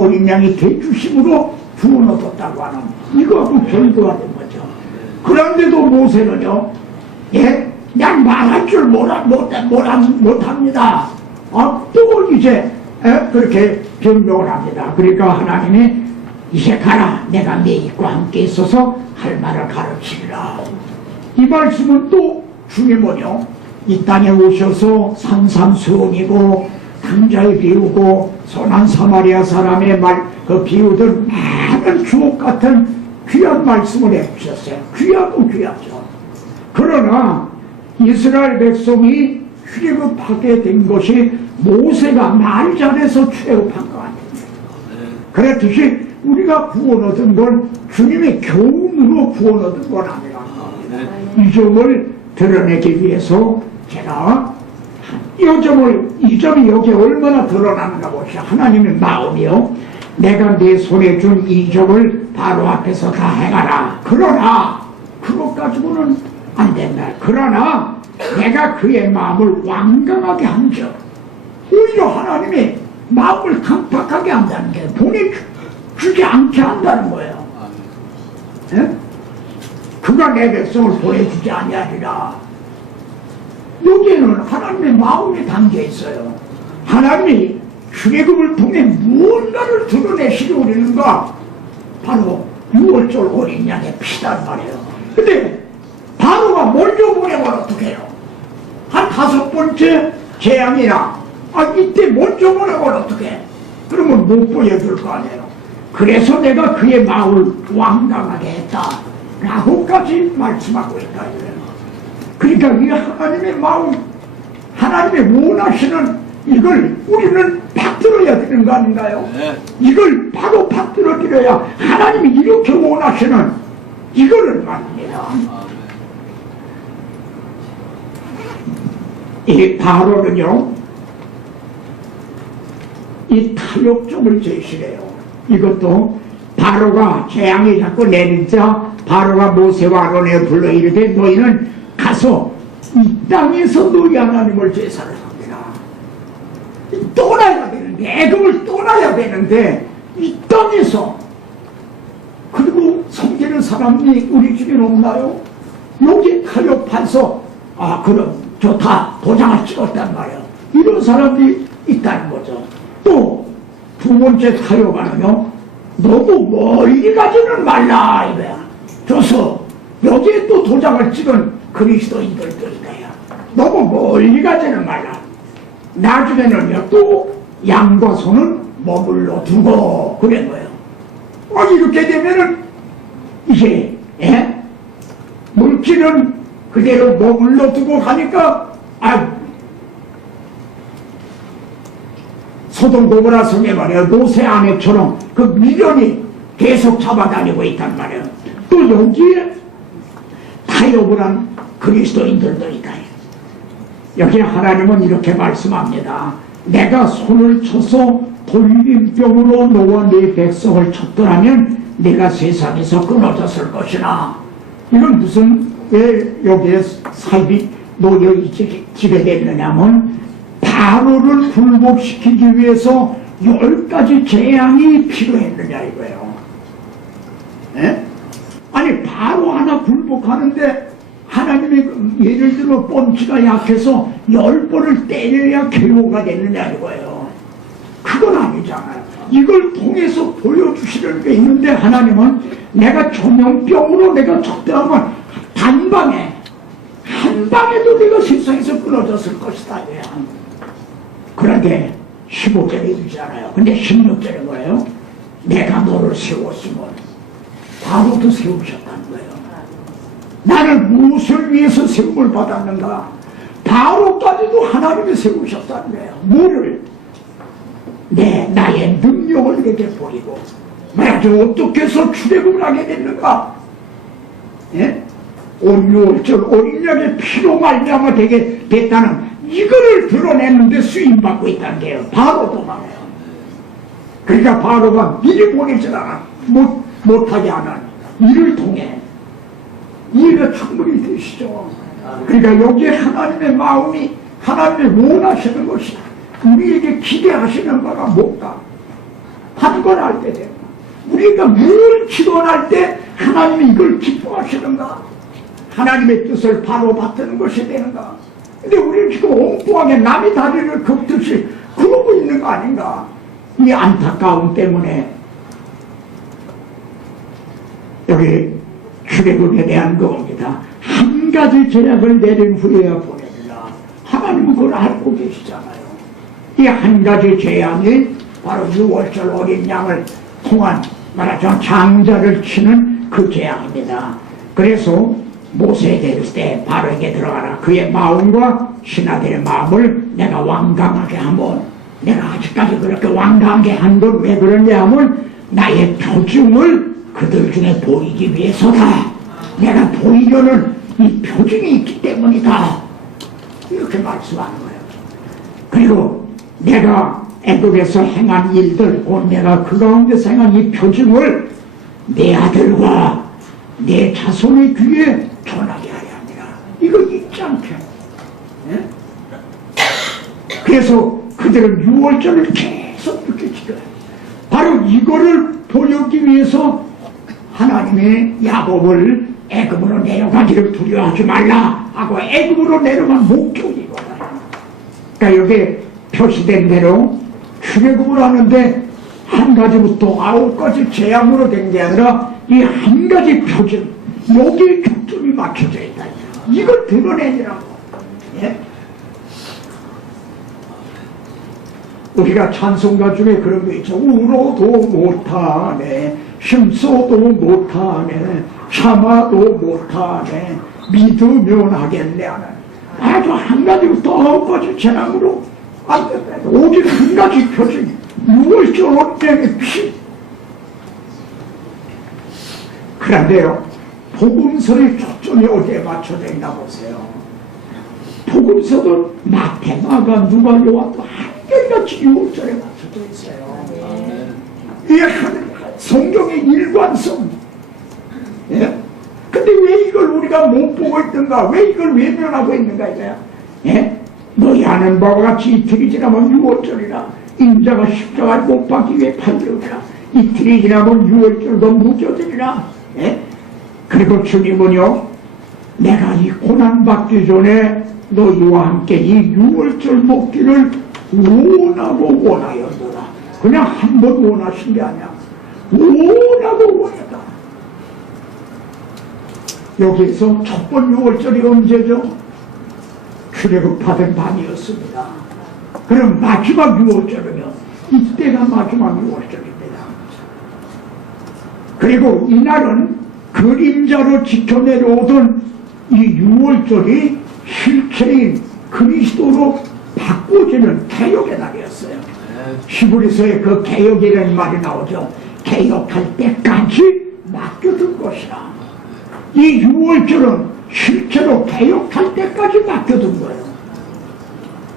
어린 양이 대주심으로 구원 얻었다고 하는, 이거하고 별도가 된 거죠. 그런데도 모세는요, 예? 그냥 말할 줄 못합니다. 또 이제 그렇게 변명을 합니다. 그러니까 하나님이 이제 가라, 내가 네 입과 함께 있어서 할 말을 가르치리라. 이 말씀은 또 주님은요, 이 땅에 오셔서 산산수훈이고 강자에 비우고 선한 사마리아 사람의 그 비우들 많은 주옥 같은 귀한 말씀을 해주셨어요. 귀하고 귀하죠. 그러나 이스라엘 백성이 출애굽하게 된 것이 모세가 말 잘해서 출애굽한 것 같은데, 그렇듯이 우리가 구원 얻은 건 주님의 교훈으로 구원 얻은 건 아니라는 겁니다. 이 점을 드러내기 위해서 제가 이 점이 여기에 얼마나 드러나는가 보시오. 하나님의 마음이요, 내가 내 손에 준 이 점을 바로 앞에서 다 해가라. 그러나 그것 가지고는 안 된다. 그러나 내가 그의 마음을 완강하게 한적, 오히려 하나님이 마음을 강팍하게 한다는 게 보내주지 않게 한다는 거예요. 예? 그가 내 백성을 보내주지 아니하리라. 여기에는 하나님의 마음이 담겨 있어요. 하나님이 출애굽을 통해 무언가를 드러내시려고 그러는가? 바로 6월절 어린 양의 피단 말이에요. 근데 바로가 먼저 보내면 어떡해요? 한 5번째 재앙이나 이때 먼저 보내면 어떡해? 그러면 못 보여줄 거 아니에요. 그래서 내가 그의 마음을 완강하게 했다 라고까지 말씀하고 있다. 그러니까 이 하나님의 마음, 하나님의 원하시는 이걸 우리는 받들어야 되는 거 아닌가요? 네. 이걸 바로 받들어 드려야 하나님이 이렇게 원하시는 이거를 말입니다. 이 바로는요, 이 타협점을 제시해요. 이것도 바로가 재앙이 자꾸 내리자 바로가 모세와 아론에 불러 이르되 너희는 가서 이 땅에서 너희 하나님을 제사를 합니다. 떠나야 되는 애굽을 떠나야 되는데 이 땅에서, 그리고 섬기는 사람이 우리 중에 없나요? 여기 타협해서 그럼 좋다, 도장을 찍었단 말이에요. 이런 사람들이 있다는 거죠. 또 두 번째 타협하는요, 너무 멀리 가지는 말라 이거야. 줘서 여기에 또 도장을 찍은 그리스도인들도 있어요. 너무 멀리 가지는 말라. 나중에는요, 또 양과 소는 머물러 두고 그런 거예요. 이렇게 되면은 이게 물질은 그대로 머물러 두고 가니까 소돔 고모라 성에 말이에요. 노새 아내처럼 그 미련이 계속 잡아다니고 있단 말이에요. 또 여기에 타협을 한 그리스도인들도 있다. 여기 하나님은 이렇게 말씀합니다. 내가 손을 쳐서 돌림병으로 너와 네 백성을 쳤더라면 내가 세상에서 끊어졌을 것이나. 이건 무슨, 왜 여기에 사입이 놓여 지게 됐느냐면 바로를 굴복시키기 위해서 10가지 재앙이 필요했느냐 이거예요. 아니 바로 하나 굴복하는데 하나님의 예를 들어 뻔치가 약해서 10번을 때려야 KO가 됐느냐 이거예요. 그건 아니잖아요. 이걸 통해서 보여주시는 게 있는데 하나님은 내가 조명병으로 내가 쳤더라면 단방에 한 방에도 내가 세상에서 끊어졌을 것이다. 그런데 15절에 있잖아요. 근데 16절에 뭐예요? 내가 너를 세웠으면 바로도 세우셨다는 거예요. 나를 무엇을 위해서 세움을 받았는가? 바로까지도 하나님이 세우셨다는 거예요. 뭐를? 나의 능력을 내게 보이고 말하자 어떻게 해서 출애굽을 하게 됐는가? 온 6월절 어린 양의 피로 말미암아 되게 됐다는 이거를 드러냈는데 수임받고 있다는 게요. 바로도 말해요. 그러니까 바로가 미리 보내질 않아. 못하게 하는 이를 통해 이해가 충분히 되시죠. 그러니까 여기에 하나님의 마음이, 하나님의 원하시는 것이 우리에게 기대하시는 바가 뭔가 판단할 때 되고, 우리가 뭘 기도할 때 하나님이 이걸 기뻐하시는가, 하나님의 뜻을 바로 받드는 것이 되는가. 근데 우리는 지금 엉뚱하게 남의 다리를 걷듯이 그러고 있는 거 아닌가. 이 안타까움 때문에 여기 출애굽에 대한 겁니다. 한 가지 제약을 내린 후에야 보내리라. 하나님은 그걸 알고 계시잖아요. 이 한 가지 제약이 바로 6월절 어린 양을 통한 말하자면 장자를 치는 그 제약입니다. 그래서 모세에 대했을 때 바로에게 들어가라. 그의 마음과 신하들의 마음을 내가 완강하게 하면, 내가 아직까지 그렇게 완강하게 한 건 왜 그러냐 하면 나의 표징을 그들 중에 보이기 위해서다. 내가 보이려는 이 표징이 있기 때문이다. 이렇게 말씀하는 거예요. 그리고 내가 애굽에서 행한 일들, 내가 그 가운데서 행한 이 표징을 내 아들과 내 자손의 귀에 전하게 하려 합니다. 이거 잊지 않게. 그래서 그들은 6월절을 계속 이렇게 지켜요. 바로 이거를 보여주기 위해서 하나님의 야곱을 애굽으로 내려가기를 두려워하지 말라 하고 애굽으로 내려간 목적이 이거다. 그러니까 여기 표시된 대로 출애굽을 하는데 한 가지부터 9가지 재앙으로 된 게 아니라 이 한 가지 표준, 여기에 초점이 맞춰져 있다. 이걸 드러내느라고. 우리가 찬송가 중에 그런 거 있죠. 울어도 못하네, 힘써도 못하네, 참아도 못하네, 믿으면 하겠네 하는 아주 한 가지부터 9가지 재앙으로 안 된다. 오직 한 가지 표준, 6월절 어린양의 피. 그런데요, 복음서의 초점이 어디에 맞춰져 있나 보세요. 복음서도 마태, 마가, 누가, 요한도 한결같이 6월절에 맞춰져 있어요. 이게 성경의 일관성. 근데 왜 이걸 우리가 못 보고 있는가? 왜 이걸 외면하고 있는가 이거야? 너희 아는 바와 같이 이틀이 지나면 6월절이라 인자가 십자가에 못 박기 위해 팔려오리라. 이틀이 지나면 유월절도 무교되리라. 예? 그리고 주님은요, 내가 이 고난받기 전에 너희와 함께 이 유월절 먹기를 원하였노라. 그냥 한 번 원하신 게 아니야. 원했다. 여기에서 첫 번 유월절이 언제죠? 출애굽하던 밤이었습니다. 그럼 마지막 유월절이면 이때가 마지막 유월절입니다. 그리고 이날은 그림자로 지켜내려오던 이 유월절이 실체인 그리스도로 바꿔지는 개혁의 날이었어요. 히브리서에 그 개혁이라는 말이 나오죠. 개혁할 때까지 맡겨둔 것이라. 이 유월절은 실제로 개혁할 때까지 맡겨둔 거예요.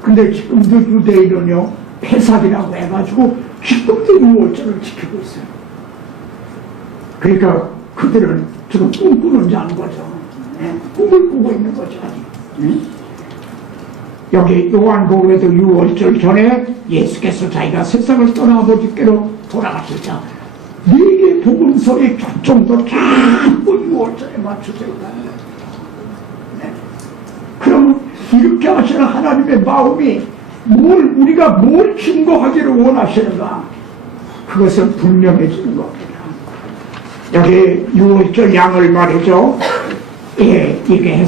근데 지금도 유대인은요, 패삭이라고 해가지고 지금도 유월절을 지키고 있어요. 그러니까 그들은 지금 꿈꾸는 자는 거죠. 네? 꿈을 꾸고 있는 거죠. 네? 여기 요한복음에도 유월절 전에 예수께서 자기가 세상을 떠나 아버지께로 돌아가실 때 네개 복음서의 초점도 자꾸 유월절에 맞춰져 있다는 거예요. 네? 그러면 이렇게 하시는 하나님의 마음이 우리가 뭘 증거하기를 원하시는가? 그것은 분명해지는 겁니다. 여기 유월절 양을 말이죠. 예, 이게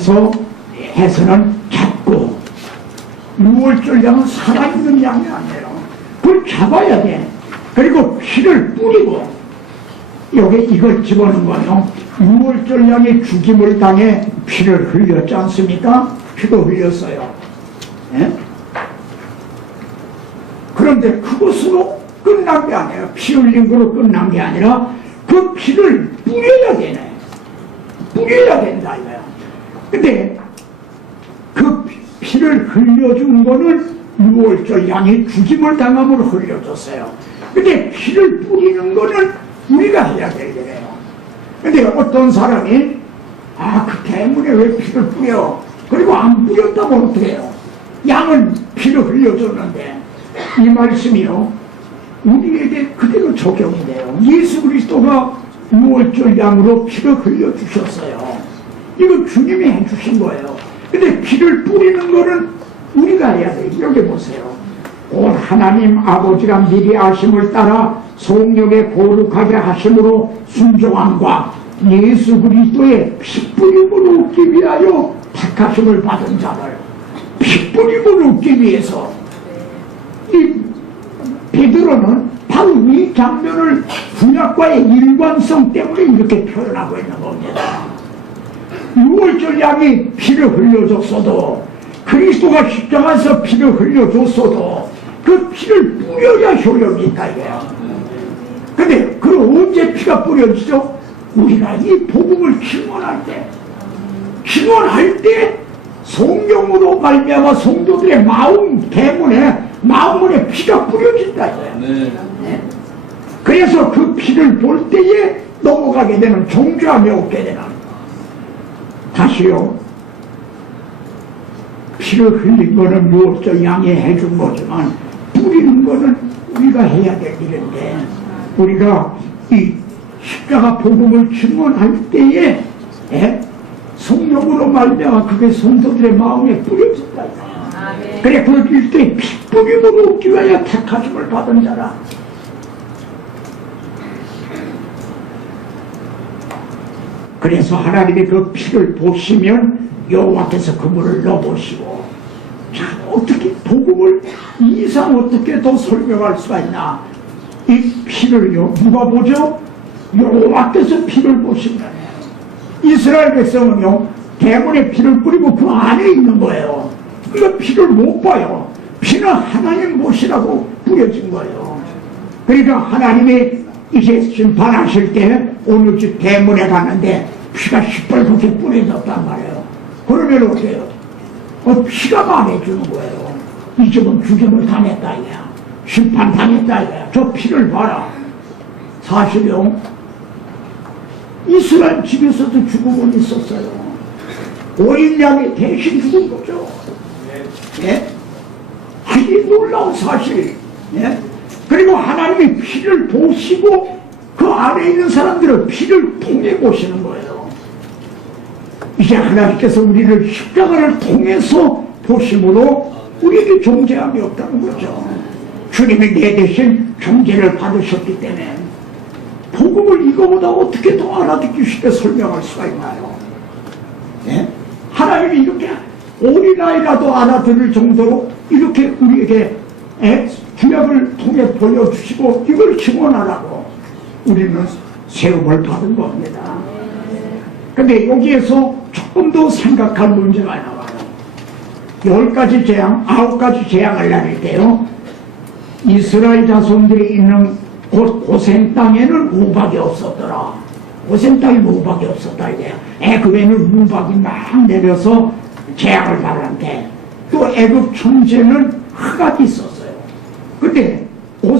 해서는 잡고, 유월절 양은 살아있는 양이 아니에요. 그걸 잡아야 돼. 그리고 피를 뿌리고, 여기 이걸 집어넣은 거요. 유월절 양이 죽임을 당해 피를 흘렸지 않습니까? 피도 흘렸어요. 예? 그런데 그것으로 끝난 게 아니에요. 피 흘린 거로 끝난 게 아니라 그 피를 뿌려야 되네. 뿌려야 된다 이거야. 근데 그 피를 흘려준 거는 유월절 양이 죽임을 당함으로 흘려줬어요. 근데 피를 뿌리는 거는 우리가 해야 될 일이에요. 근데 어떤 사람이 그 대문에 왜 피를 뿌려? 그리고 안 뿌렸다면 어떻게 해요? 양은 피를 흘려줬는데, 이 말씀이요, 우리에게 그대로 적용이 돼요. 예수 그리스도가 유월절 양으로 피를 흘려주셨어요. 이거 주님이 해주신 거예요. 근데 피를 뿌리는 거는 우리가 해야 돼요. 여기 보세요. 곧 하나님 아버지가 미리 아심을 따라 성령에 거룩하게 하심으로 순종함과 예수 그리스도의 피 뿌림을 얻기 위하여 택하심을 받은 자들, 피 뿌림을 얻기 위해서. 이 베드로는 바로 이 장면을 구약과의 일관성 때문에 이렇게 표현하고 있는 겁니다. 유월절 양이 피를 흘려줬어도, 그리스도가 십자가에서 피를 흘려줬어도 그 피를 뿌려야 효력이 있다 이거야. 근데 그럼 언제 피가 뿌려지죠? 우리가 이 복음을 증언할 때 성령으로 말미암아 성도들의 마음 때문에 마음문에 피가 뿌려진다 이거야. 네. 그래서 그 피를 볼 때에 넘어가게 되는, 정죄함이 없게 되는. 다시요, 피를 흘린 거는 유월절 양이 해준 거지만 뿌리는 거는 우리가 해야 될 일인데, 우리가 이 십자가 복음을 증언할 때에 성령으로 말미암아 그게 성도들의 마음에 뿌려진다. 그래, 그럴 때 피 뿌림을 얻기 위하여 택하심을 받은 자라. 그래서 하나님이 그 피를 보시면 여호와께서 그물을 넣어보시고, 자, 어떻게 복음을 이 이상 어떻게 더 설명할 수가 있나? 이 피를요, 누가 보죠? 여호와께서 피를 보신다네. 이스라엘 백성은요, 대문에 피를 뿌리고 그 안에 있는 거예요. 그 피를 못 봐요. 피는 하나님 보시라고 뿌려진 거예요. 그러니까 하나님이 이제 심판하실 때 어느 집 대문에 갔는데 피가 시뻘겋게 뿌려졌단 말이에요. 그러면 어때요? 피가 말해주는 거예요. 이 집은 죽임을 당했다 이거야. 심판 당했다 이거야. 저 피를 봐라. 사실요, 이스라엘 집에서도 죽음은 있었어요. 어린 양이 대신 죽은 거죠. 예? 아니, 놀라운 사실. 예? 그리고 하나님이 피를 보시고 그 안에 있는 사람들은 피를 통해 보시는 거예요. 이제 하나님께서 우리를 십자가를 통해서 보심으로 우리에게 존재함이 없다는 거죠. 주님이 내 대신 존재를 받으셨기 때문에 복음을 이거보다 어떻게 더 알아듣기 쉽게 설명할 수가 있나요? 예? 하나님이 이렇게 어린아이라도 알아들을 정도로 이렇게 우리에게 구약을 통해 보여주시고 이걸 증언하라고 우리는 세움을 받은 겁니다. 근데 여기에서 조금 더 생각할 문제가 나와요. 10가지 재앙, 9가지 재앙을 나눌 때요, 이스라엘 자손들이 있는 곳 고센 땅에는 우박이 없었더라. 고센 땅에 우박이 없었다 이래요. 애굽에는 우박이 막 내려서 재앙을 받았는데 또 애굽 천지에는 흑암이 있었어요. 근데 곳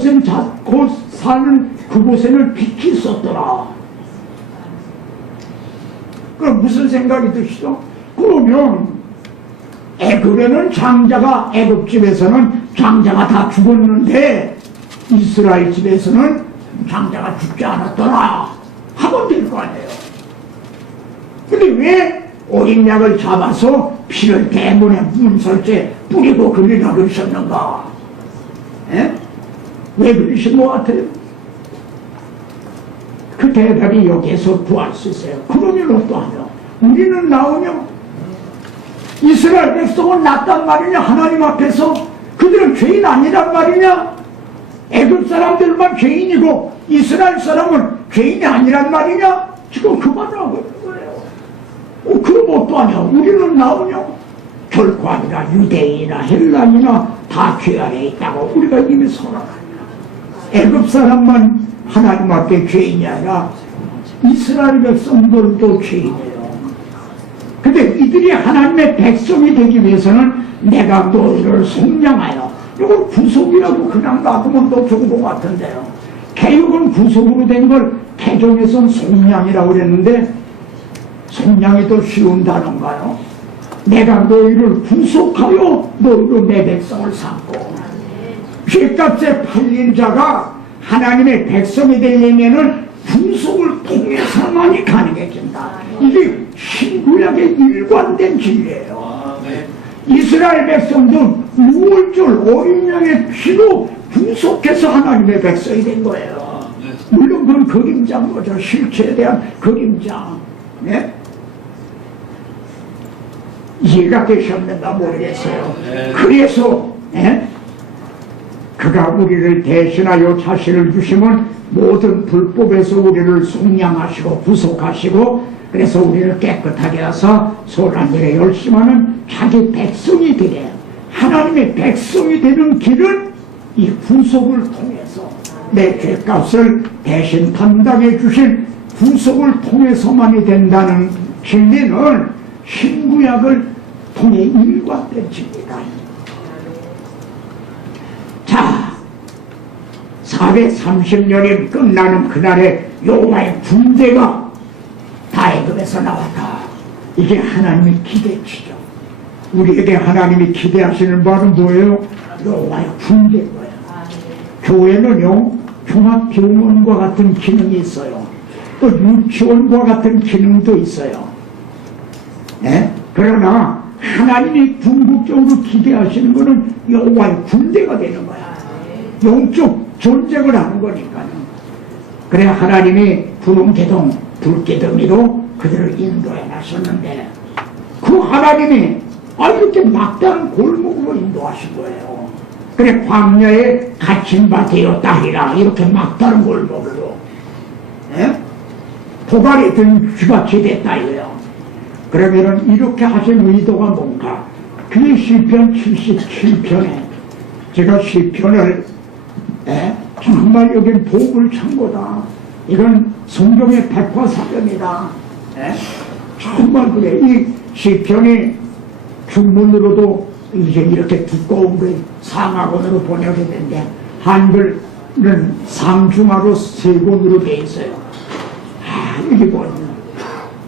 사는 그곳에는 빛이 있었더라. 그럼 무슨 생각이 드시죠? 그러면 애굽에는 장자가, 애굽 집에서는 장자가 다 죽었는데 이스라엘 집에서는 장자가 죽지 않았더라 하면 될 거 아니에요. 근데 왜 어린 양을 잡아서 피를 대문에 문설주에 뿌리고 그리나 그러셨는가? 에? 왜 그러신 것 같아요? 그 대답이 여기에서 구할 수 있어요. 그러면 어떠하냐? 우리는 나오면 이스라엘 백성은 낫단 말이냐? 하나님 앞에서 그들은 죄인 아니란 말이냐? 애굽 사람들만 죄인이고 이스라엘 사람은 죄인이 아니란 말이냐? 지금 그 말을 하고 있는 거예요. 그럼 어떠하냐? 우리는 나오냐? 결코 아니라 유대인이나 헬라인이나 다 죄 아래 있다고 우리가 이미 선언합니다. 애굽 사람만 하나님 앞에 죄인이 아니라 이스라엘 백성들도 죄인이에요. 근데 이들이 하나님의 백성이 되기 위해서는 내가 너희를 속량하여, 이걸 구속이라고 그냥 놔두면 더 좋은 것 같은데요. 개혁은 구속으로 된 걸 개정에서는 속량이라고 그랬는데 속량이 더 쉬운 단어인가요? 내가 너희를 구속하여 너희로 내 백성을 삼고, 죄값에 팔린 자가 하나님의 백성이 되려면은 구속을 통해서만이 가능해진다. 이게 신구약의 일관된 진리예요. 이스라엘 백성도 6월절 어린 양의 피로 구속해서 하나님의 백성이 된 거예요. 물론 그건 그림자인 거죠. 실체에 대한 그림자. 네? 이해가 되셨는가 모르겠어요. 그래서 그가 우리를 대신하여 자신을 주시면 모든 불법에서 우리를 속량하시고 구속하시고, 그래서 우리를 깨끗하게 해서 소란일에 열심하는 자기 백성이 되게, 하나님의 백성이 되는 길은 이 구속을 통해서, 내 죄값을 대신 담당해 주신 구속을 통해서만이 된다는 진리는 신구약을 통해 일관된 진리다. 자, 430년이 끝나는 그날에 여호와의 군대가 다 애굽에서 나왔다. 이게 하나님의 기대치죠. 우리에게 하나님이 기대하시는 바는 뭐예요? 여호와의 군대인 거예요. 교회는요, 종합병원과 같은 기능이 있어요. 또 유치원과 같은 기능도 있어요. 네? 그러나 하나님이 궁극적으로 기대하시는 것은 여호와의 군대가 되는 거야. 영적 전쟁을 하는 거니까요. 그래 하나님이 구름기둥 불기둥이로 그들을 인도해 나셨는데, 그 하나님이 이렇게 막다른 골목으로 인도하신 거예요. 그래 광야에 갇힌 바 되었다 하리라, 이렇게 막다른 골목으로 도발이 든 쥐같이 됐다 이거예요. 그러면은 이렇게 하신 의도가 뭔가? 그게 시편 77편에 제가 시편을 정말 여긴 복을 창고다, 이건 성경의 백화사전이다, 정말 그래. 이 시편이 중문으로도 이제 이렇게 두꺼운 거 상하권으로 번역이 됐는데 한글은 상중하로 세 권으로 돼 있어요. 이게 뭐냐,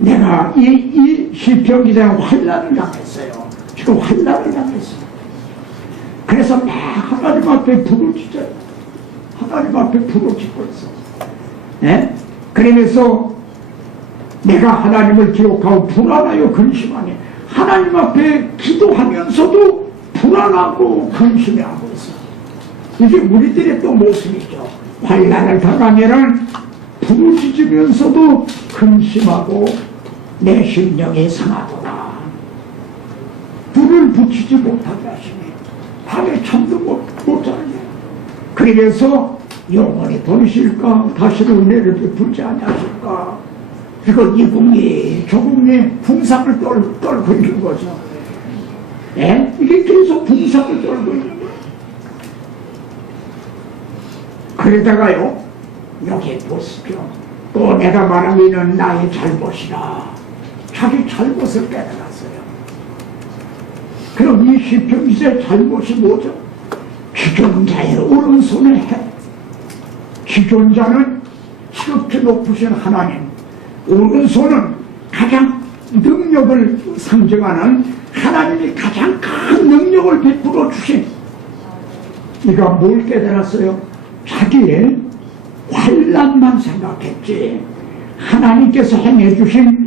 내가 이 시편 기자가 환난을 당했어요. 지금 환난을 당했어요. 그래서 막 하나님 앞에 부르짖어요. 하나님 앞에 부르짖고 있어. 예? 그러면서 내가 하나님을 기억하고 불안하여 근심하니 하나님 앞에 기도하면서도 불안하고 근심하고 있어. 이게 우리들의 또 모습이죠. 환난을 당하면은 부르짖으면서도 근심하고 내 심령이 상하구나. 불을 붙이지 못하게 하시니 밤에 잠도 못 자네. 그러면서 영원히 버리실까? 다시는 은혜를 베풀지 아니하실까? 그리고 이 국리 저 국리 풍상을 떨고 있는 거죠. 예? 이게 계속 풍상을 떨고 있는 거예요. 그러다가요 여기 보시죠. 또 내가 말하기는 나의 잘못이라. 자기 잘못을 깨달았어요. 그럼 이 시편기자의 잘못이 뭐죠? 기존자의 오른손에 해. 기존자는 지극히 높으신 하나님, 오른손은 가장 능력을 상징하는 하나님이 가장 큰 능력을 베풀어 주신. 이가 뭘 깨달았어요? 자기의 환난만 생각했지 하나님께서 행해주신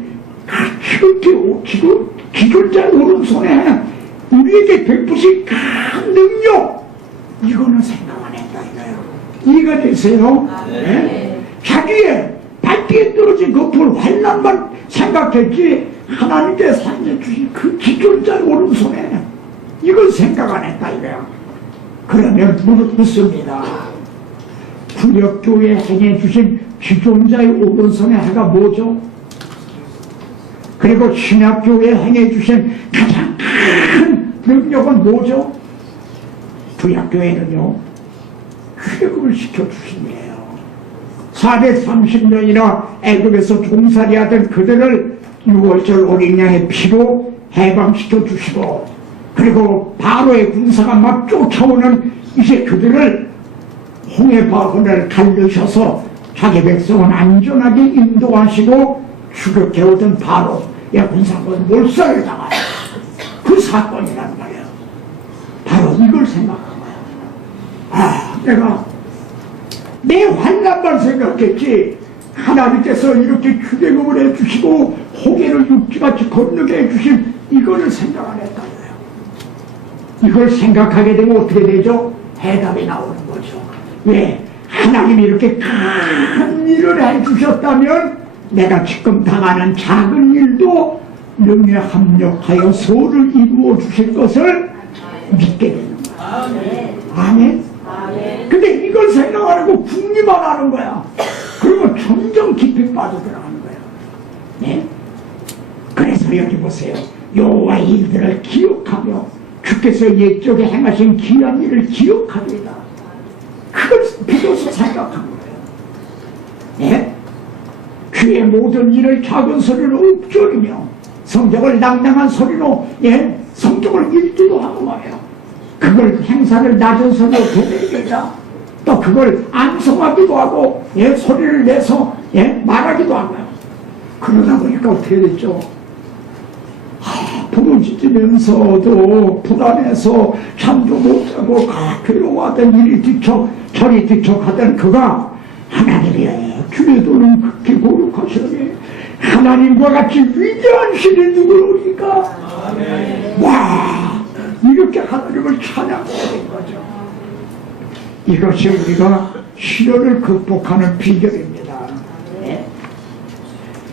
기존자의 오른손에 우리에게 베푸신 큰 능력, 이거는 생각 안 했다 이거예요. 이해가 되세요? 네? 자기의 발뒤에 떨어진 그 불 환난만 생각했지 하나님께서 행해주신 그 기존자의 오른손에 이걸 생각 안 했다 이거예요. 그러면 묻습니다. 구역교회에 행해주신 기존자의 오른손의 해가 뭐죠? 그리고 신약교회에 행해주신 가장 큰 능력은 뭐죠? 구약교회는요 출애굽을 시켜주신 거예요. 430년이나 애굽에서 종살이하던 그들을 6월절 어린 양의 피로 해방시켜 주시고, 그리고 바로의 군사가 막 쫓아오는 이제 그들을 홍해 바다를 갈르셔서 자기 백성은 안전하게 인도하시고 추격해오던 바로의 군사는 몰살을 당하요. 그 사건이란 말이에요. 바로 이걸 생각한 거예요. 아, 내가 내 환난만 생각했지 하나님께서 이렇게 주대금을 해주시고 홍해를 육지같이 건너게 해주신 이거를 생각 안 했다. 이걸 생각하게 되면 어떻게 되죠? 해답이 나오는 거죠. 왜? 하나님이 이렇게 큰 일을 해주셨다면 내가 지금 당하는 작은 일도 능에 합력하여 소를 이루어 주실 것을 믿게 되는 거야. 아멘? 근데 이걸 생각 안 하고 궁리만 하는 거야. 그러면 점점 깊이 빠져들어가는 거야. 네? 그래서 여기 보세요. 여호와의 일들을 기억하며 주께서 옛적에 행하신 귀한 일을 기억하리이다. 그걸 비로소 생각한 거예요. 네? 주의 모든 일을 작은 소리로 읊조리며 성경을 낭낭한 소리로 성경을 읽기도 하고 말이에요. 그걸 행사를 낮은 소리로 되뇌이다. 또 그걸 암송하기도 하고 소리를 내서 말하기도 하고요. 그러다 보니까 어떻게 됐죠? 부르짖으면서도 불안해서 잠도 못 자고 괴로워하던 저리 뒤척하던 그가 하나님이여 주의 도는 극히 거룩하시오니 하나님과 같이 위대한 신이 누구로니까. 와, 이렇게 하나님을 찬양하게 된 거죠. 이것이 우리가 시련을 극복하는 비결입니다. 네?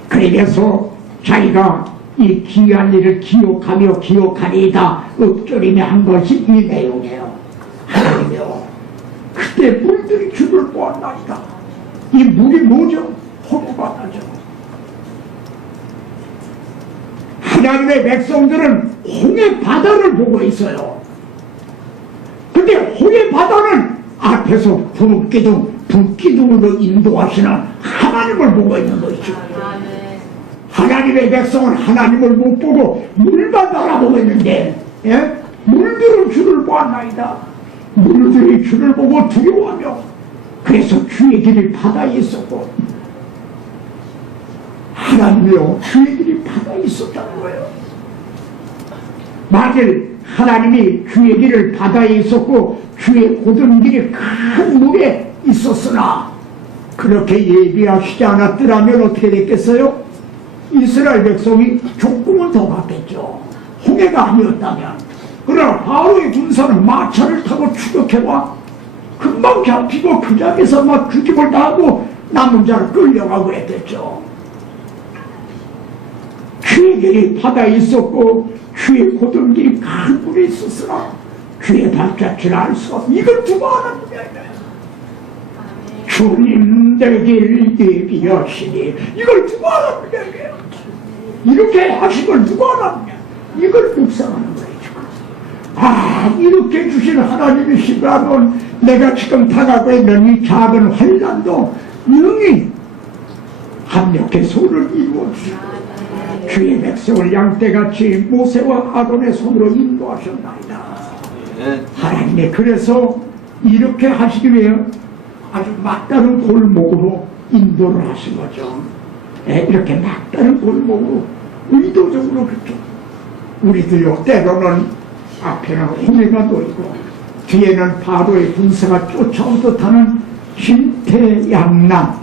그래서 자기가 이 귀한 일을 기억하며 기억하리이다 읊조리며 한 것이 이 내용이에요. 하나님이여 그때 물들이 주를 보았나이다. 이 물이 뭐죠? 호흡바다죠. 하나님의 백성들은 홍해 바다를 보고 있어요. 근데 홍해 바다는 앞에서 불기둥으로 인도하시는 하나님을 보고 있는 것이죠. 하나님의 백성은 하나님을 못 보고 물만 바라보고 있는데 물들은 주를 보았나이다. 물들이 주를 보고 두려워하며 그래서 주의 길이 바다에 있었고 하나님이요 주의 길이 바다에 있었다는 거예요. 만일 하나님이 주의 길을 바다에 있었고 주의 고든 길이 큰 물에 있었으나 그렇게 예비하시지 않았더라면 어떻게 됐겠어요? 이스라엘 백성이 조금은 더 갔겠죠. 홍해가 아니었다면. 그러나 바로의 군사는 마차를 타고 추격해와 금방 잡히고 그 자리에서 막 죽임을 당하고 남은 자를 끌려가고 했겠죠. 주의 길이 바다에 있었고 주의 고든 길이 큰 물에 있었으나 주의 발자취를 알 수 없고 이걸 누가 알았느냐. 주님 내 길 예비하시니 이걸 누가 알았느냐. 이렇게 하신 걸 누가 알았느냐. 이걸 묵상하는 거예요. 이렇게 주신 하나님이시라면 내가 지금 당하고 있는 이 작은 환난도 능히 합력의 손을 이루어주시고 주의 백성을 양떼같이 모세와 아론의 손으로 인도하셨나이다. 하나님이 그래서 이렇게 하시기 위해 아주 막다른 골목으로 인도를 하신 거죠. 이렇게 막다른 골목으로 의도적으로 그렇죠. 우리들요 때로는 앞에는 홍해가 놓이고 뒤에는 바로의 군사가 쫓아온 듯하는 진퇴양난을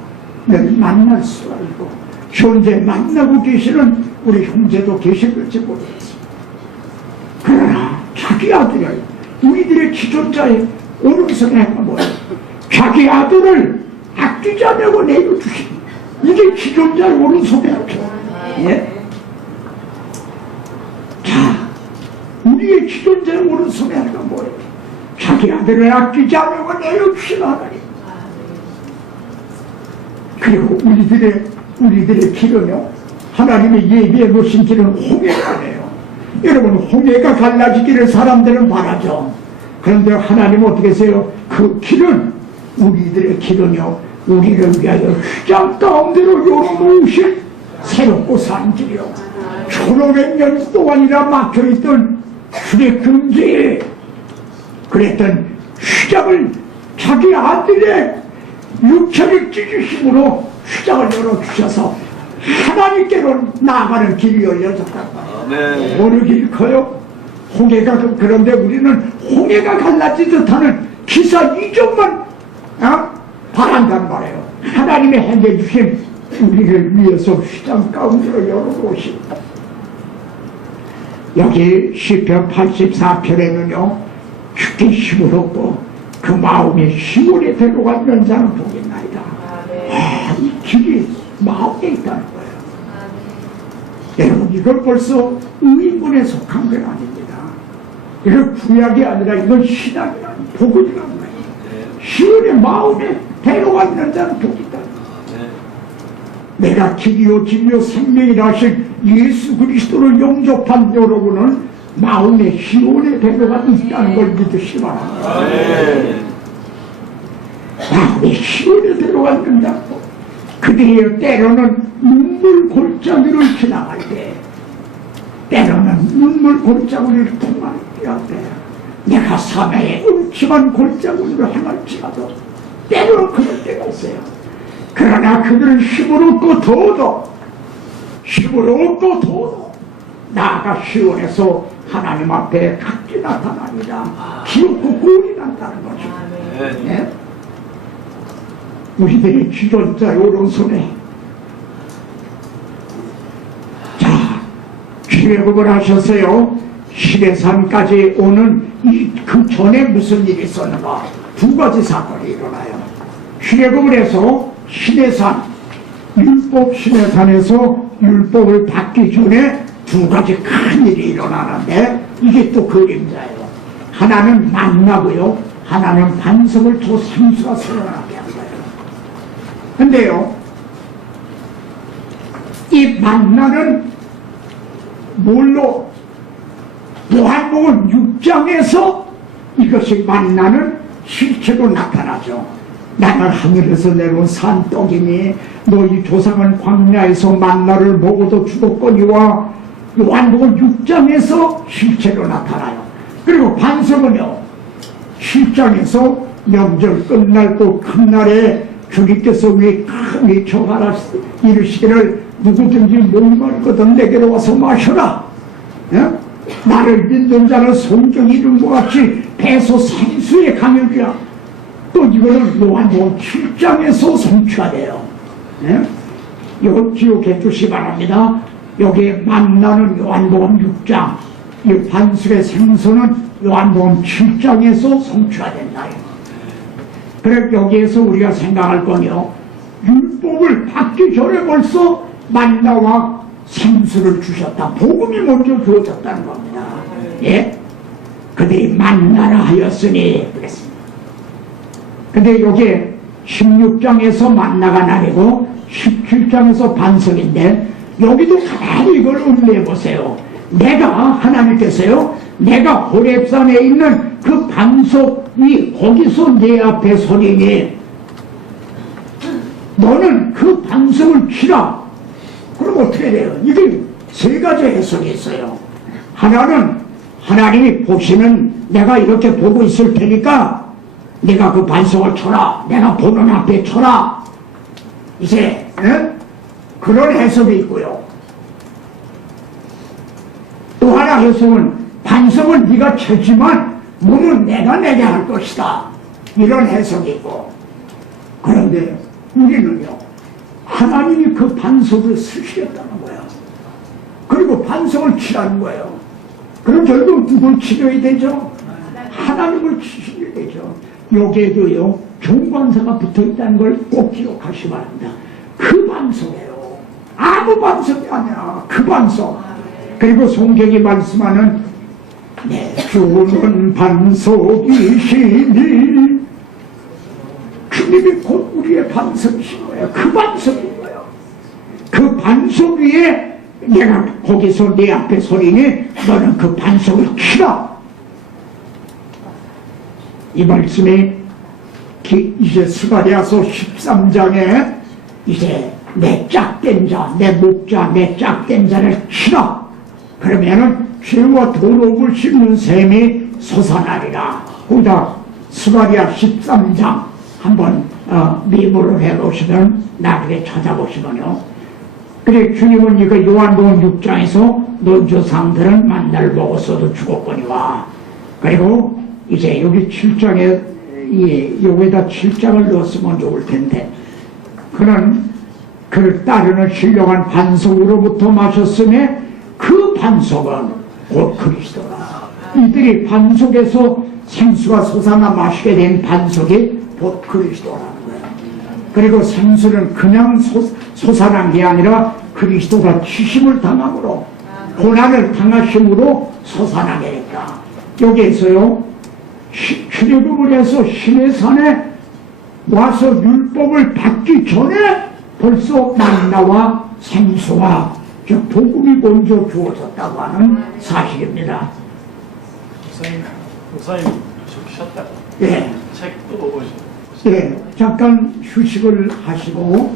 만날 수가 있고 현재 만나고 계시는 우리 형제도 계실지 모르겠습니다. 그러나 자기 아들을 우리들의 지존자의 오른손에 뭐예요? 자기 아들을 아끼지 않으려고 내려주시니 이게 지존자의 오른손에 있죠. 예? 자, 우리의 지존자의 오른손에 하는 건 뭐예요? 자기 아들을 아끼지 않으려고 내려주시는 하나님. 그리고 우리들의 길은요, 하나님의 예비해 놓으신 길은 홍해가 아니에요. 여러분, 홍해가 갈라지기를 사람들은 바라죠. 그런데 하나님은 어떻게 하세요? 그 길은, 우리들의 길은요, 우리를 위하여 휘장 가운데로 열어놓으신 새롭고 산 길이요. 1500년 동안이나 막혀있던 출애굽기에 그랬던 휘장을 자기 아들의 육체를 찢으심으로 휘장을 열어주셔서 하나님께로 나아가는 길이 열려졌단 말이에요. 어느 길이 커요? 홍해가 그런데 우리는 홍해가 갈라지듯 하는 기사 이전만 바란단 말이에요. 하나님의 행해 주신 우리를 위해서 휘장 가운데로 열어놓으신 여기 시편 84편에는요 죽기 힘을 얻고 그 마음에 시온에 데려가는 자는 복이나이다. 이 길이 마음에 있다는 거예요. 여러분 이걸 벌써 의인분에 속한 건 아닙니다. 이건 구약이 아니라 이건 신앙이라는 복이라는 거예요. 시온의 마음에 데려가는 자는 복이다. 내가 길이요 진리요 생명이라 하신 예수 그리스도를 영접한 여러분은 마음에 시온의 배도가 있다는 걸 믿으시기 바랍니다. 마음에 시온의 배도가 있는다. 그들이 때로는 눈물 골짜기를 지나갈 때 때로는 눈물 골짜기를 통할 때 내가 사매의 음침한 골짜기를 향할지라도 때로는 그럴 때가 있어요. 그러나 그들은 힘을 얻고 더도 나아가 시온에서 하나님 앞에 각기 나타납니다. 기업고 꼴이 난다는 거죠. 네? 우리들이 지존자의 오른손에 자 출애굽을 하셨어요. 시내산까지 오는 그 전에 무슨 일이 있었는가? 두 가지 사건이 일어나요. 출애굽을 해서 시내산 율법 시내산에서 율법을 받기 전에 두 가지 큰 일이 일어나는데 이게 또 그림자예요. 하나는 만나고요, 하나는 반석을 두 생수가 생겨나게 한 거예요. 근데요, 이 만나는 뭘로? 요한복음 6장에서 이것이 만나는 실체로 나타나죠. 나는 하늘에서 내려온 산떡이니 너희 조상은 광야에서 만나를 먹어도 죽었거니와 요한복음 6장에서 실체로 나타나요. 그리고 반석은요 7장에서 명절 끝날 그 큰날에 주님께서 위에 큰 외쳐가라 이르시기를 누구든지 목마르거든 내게로 와서 마셔라. 예? 나를 믿는 자는 성경이 이룬 것 같이 배서 생수의 강역이야. 또 이거는 요한복음 7장에서 성취하돼요. 네? 이거 기억해 주시기 바랍니다. 여기에 만나는 요한복음 6장, 이 반석의 생수는 요한복음 7장에서 성취화된다. 그래 여기에서 우리가 생각할 건요, 율법을 받기 전에 벌써 만나와 생수를 주셨다. 복음이 먼저 주어졌다는 겁니다. 예? 그들이 만나라 하였으니 그랬습니다. 근데 여기에 16장에서 만나가 나뉘고 17장에서 반석인데, 여기도 가만히 이걸 음미해 보세요. 내가 하나님께서요, 내가 호렙산에 있는 그 반석 위 거기서 내 앞에 서리니 너는 그 반석을 치라. 그럼 어떻게 돼요? 이게 세 가지 해석이 있어요. 하나는 하나님이 보시는, 내가 이렇게 보고 있을 테니까 내가 그 반석을 쳐라. 내가 보는 앞에 쳐라. 이제 그런 해석이 있고요. 또 하나 해석은 반석은 네가 쳤지만 몸은 내가 내게 할 것이다. 이런 해석이 있고. 그런데 우리는요, 하나님이 그 반석을 쓰시겠다는 거예요. 그리고 반석을 치라는 거예요. 그럼 결국 누굴 치려야 되죠? 하나님을 치셔야 되죠. 여기에도요, 종관사가 붙어있다는 걸 꼭 기억하시기 바랍니다. 그 반석이에요. 아무 반석이 아니라 그 반석. 그리고 성경이 말씀하는 주는 반석이시니, 주님이 곧 우리의 반석이신 거예요. 그 반석인 거예요. 그 반석 위에 내가 거기서 내 앞에 서리니 너는 그 반석을 치라. 이 말씀이 이제 스가랴서 13장에 이제 내 짝된 자, 내 목자, 내 짝된 자를 치라. 그러면은 죄와 도록을 씹는 셈이 솟아나리라. 거기다 스가랴 13장 한번 미모를 해보시면, 나중에 찾아보시면요. 그래 주님은 이거 요한복음 6장에서 논조상들은 만날 먹었어도 죽었거니와, 그리고 이제 여기 7장에 여기다 7장을 넣었으면 좋을 텐데, 그는 그를 따르는 신령한 반석으로부터 마셨으며 그 반석은 곧 그리스도라. 이들이 반석에서 생수가 솟아나 마시게 된 반석이 곧 그리스도라는 거예요. 그리고 생수는 그냥 솟아난 게 아니라 그리스도가 치심을 당함으로, 고난을 당하심으로 솟아나게 했다. 여기에서요, 출애굽을 해서 시내산에 와서 율법을 받기 전에 벌써 만나와 생수와 즉 복음이 먼저 주어졌다고 하는 사실입니다. 목사님 쉬셨다가 예. 책도 보시고. 예, 잠깐 휴식을 하시고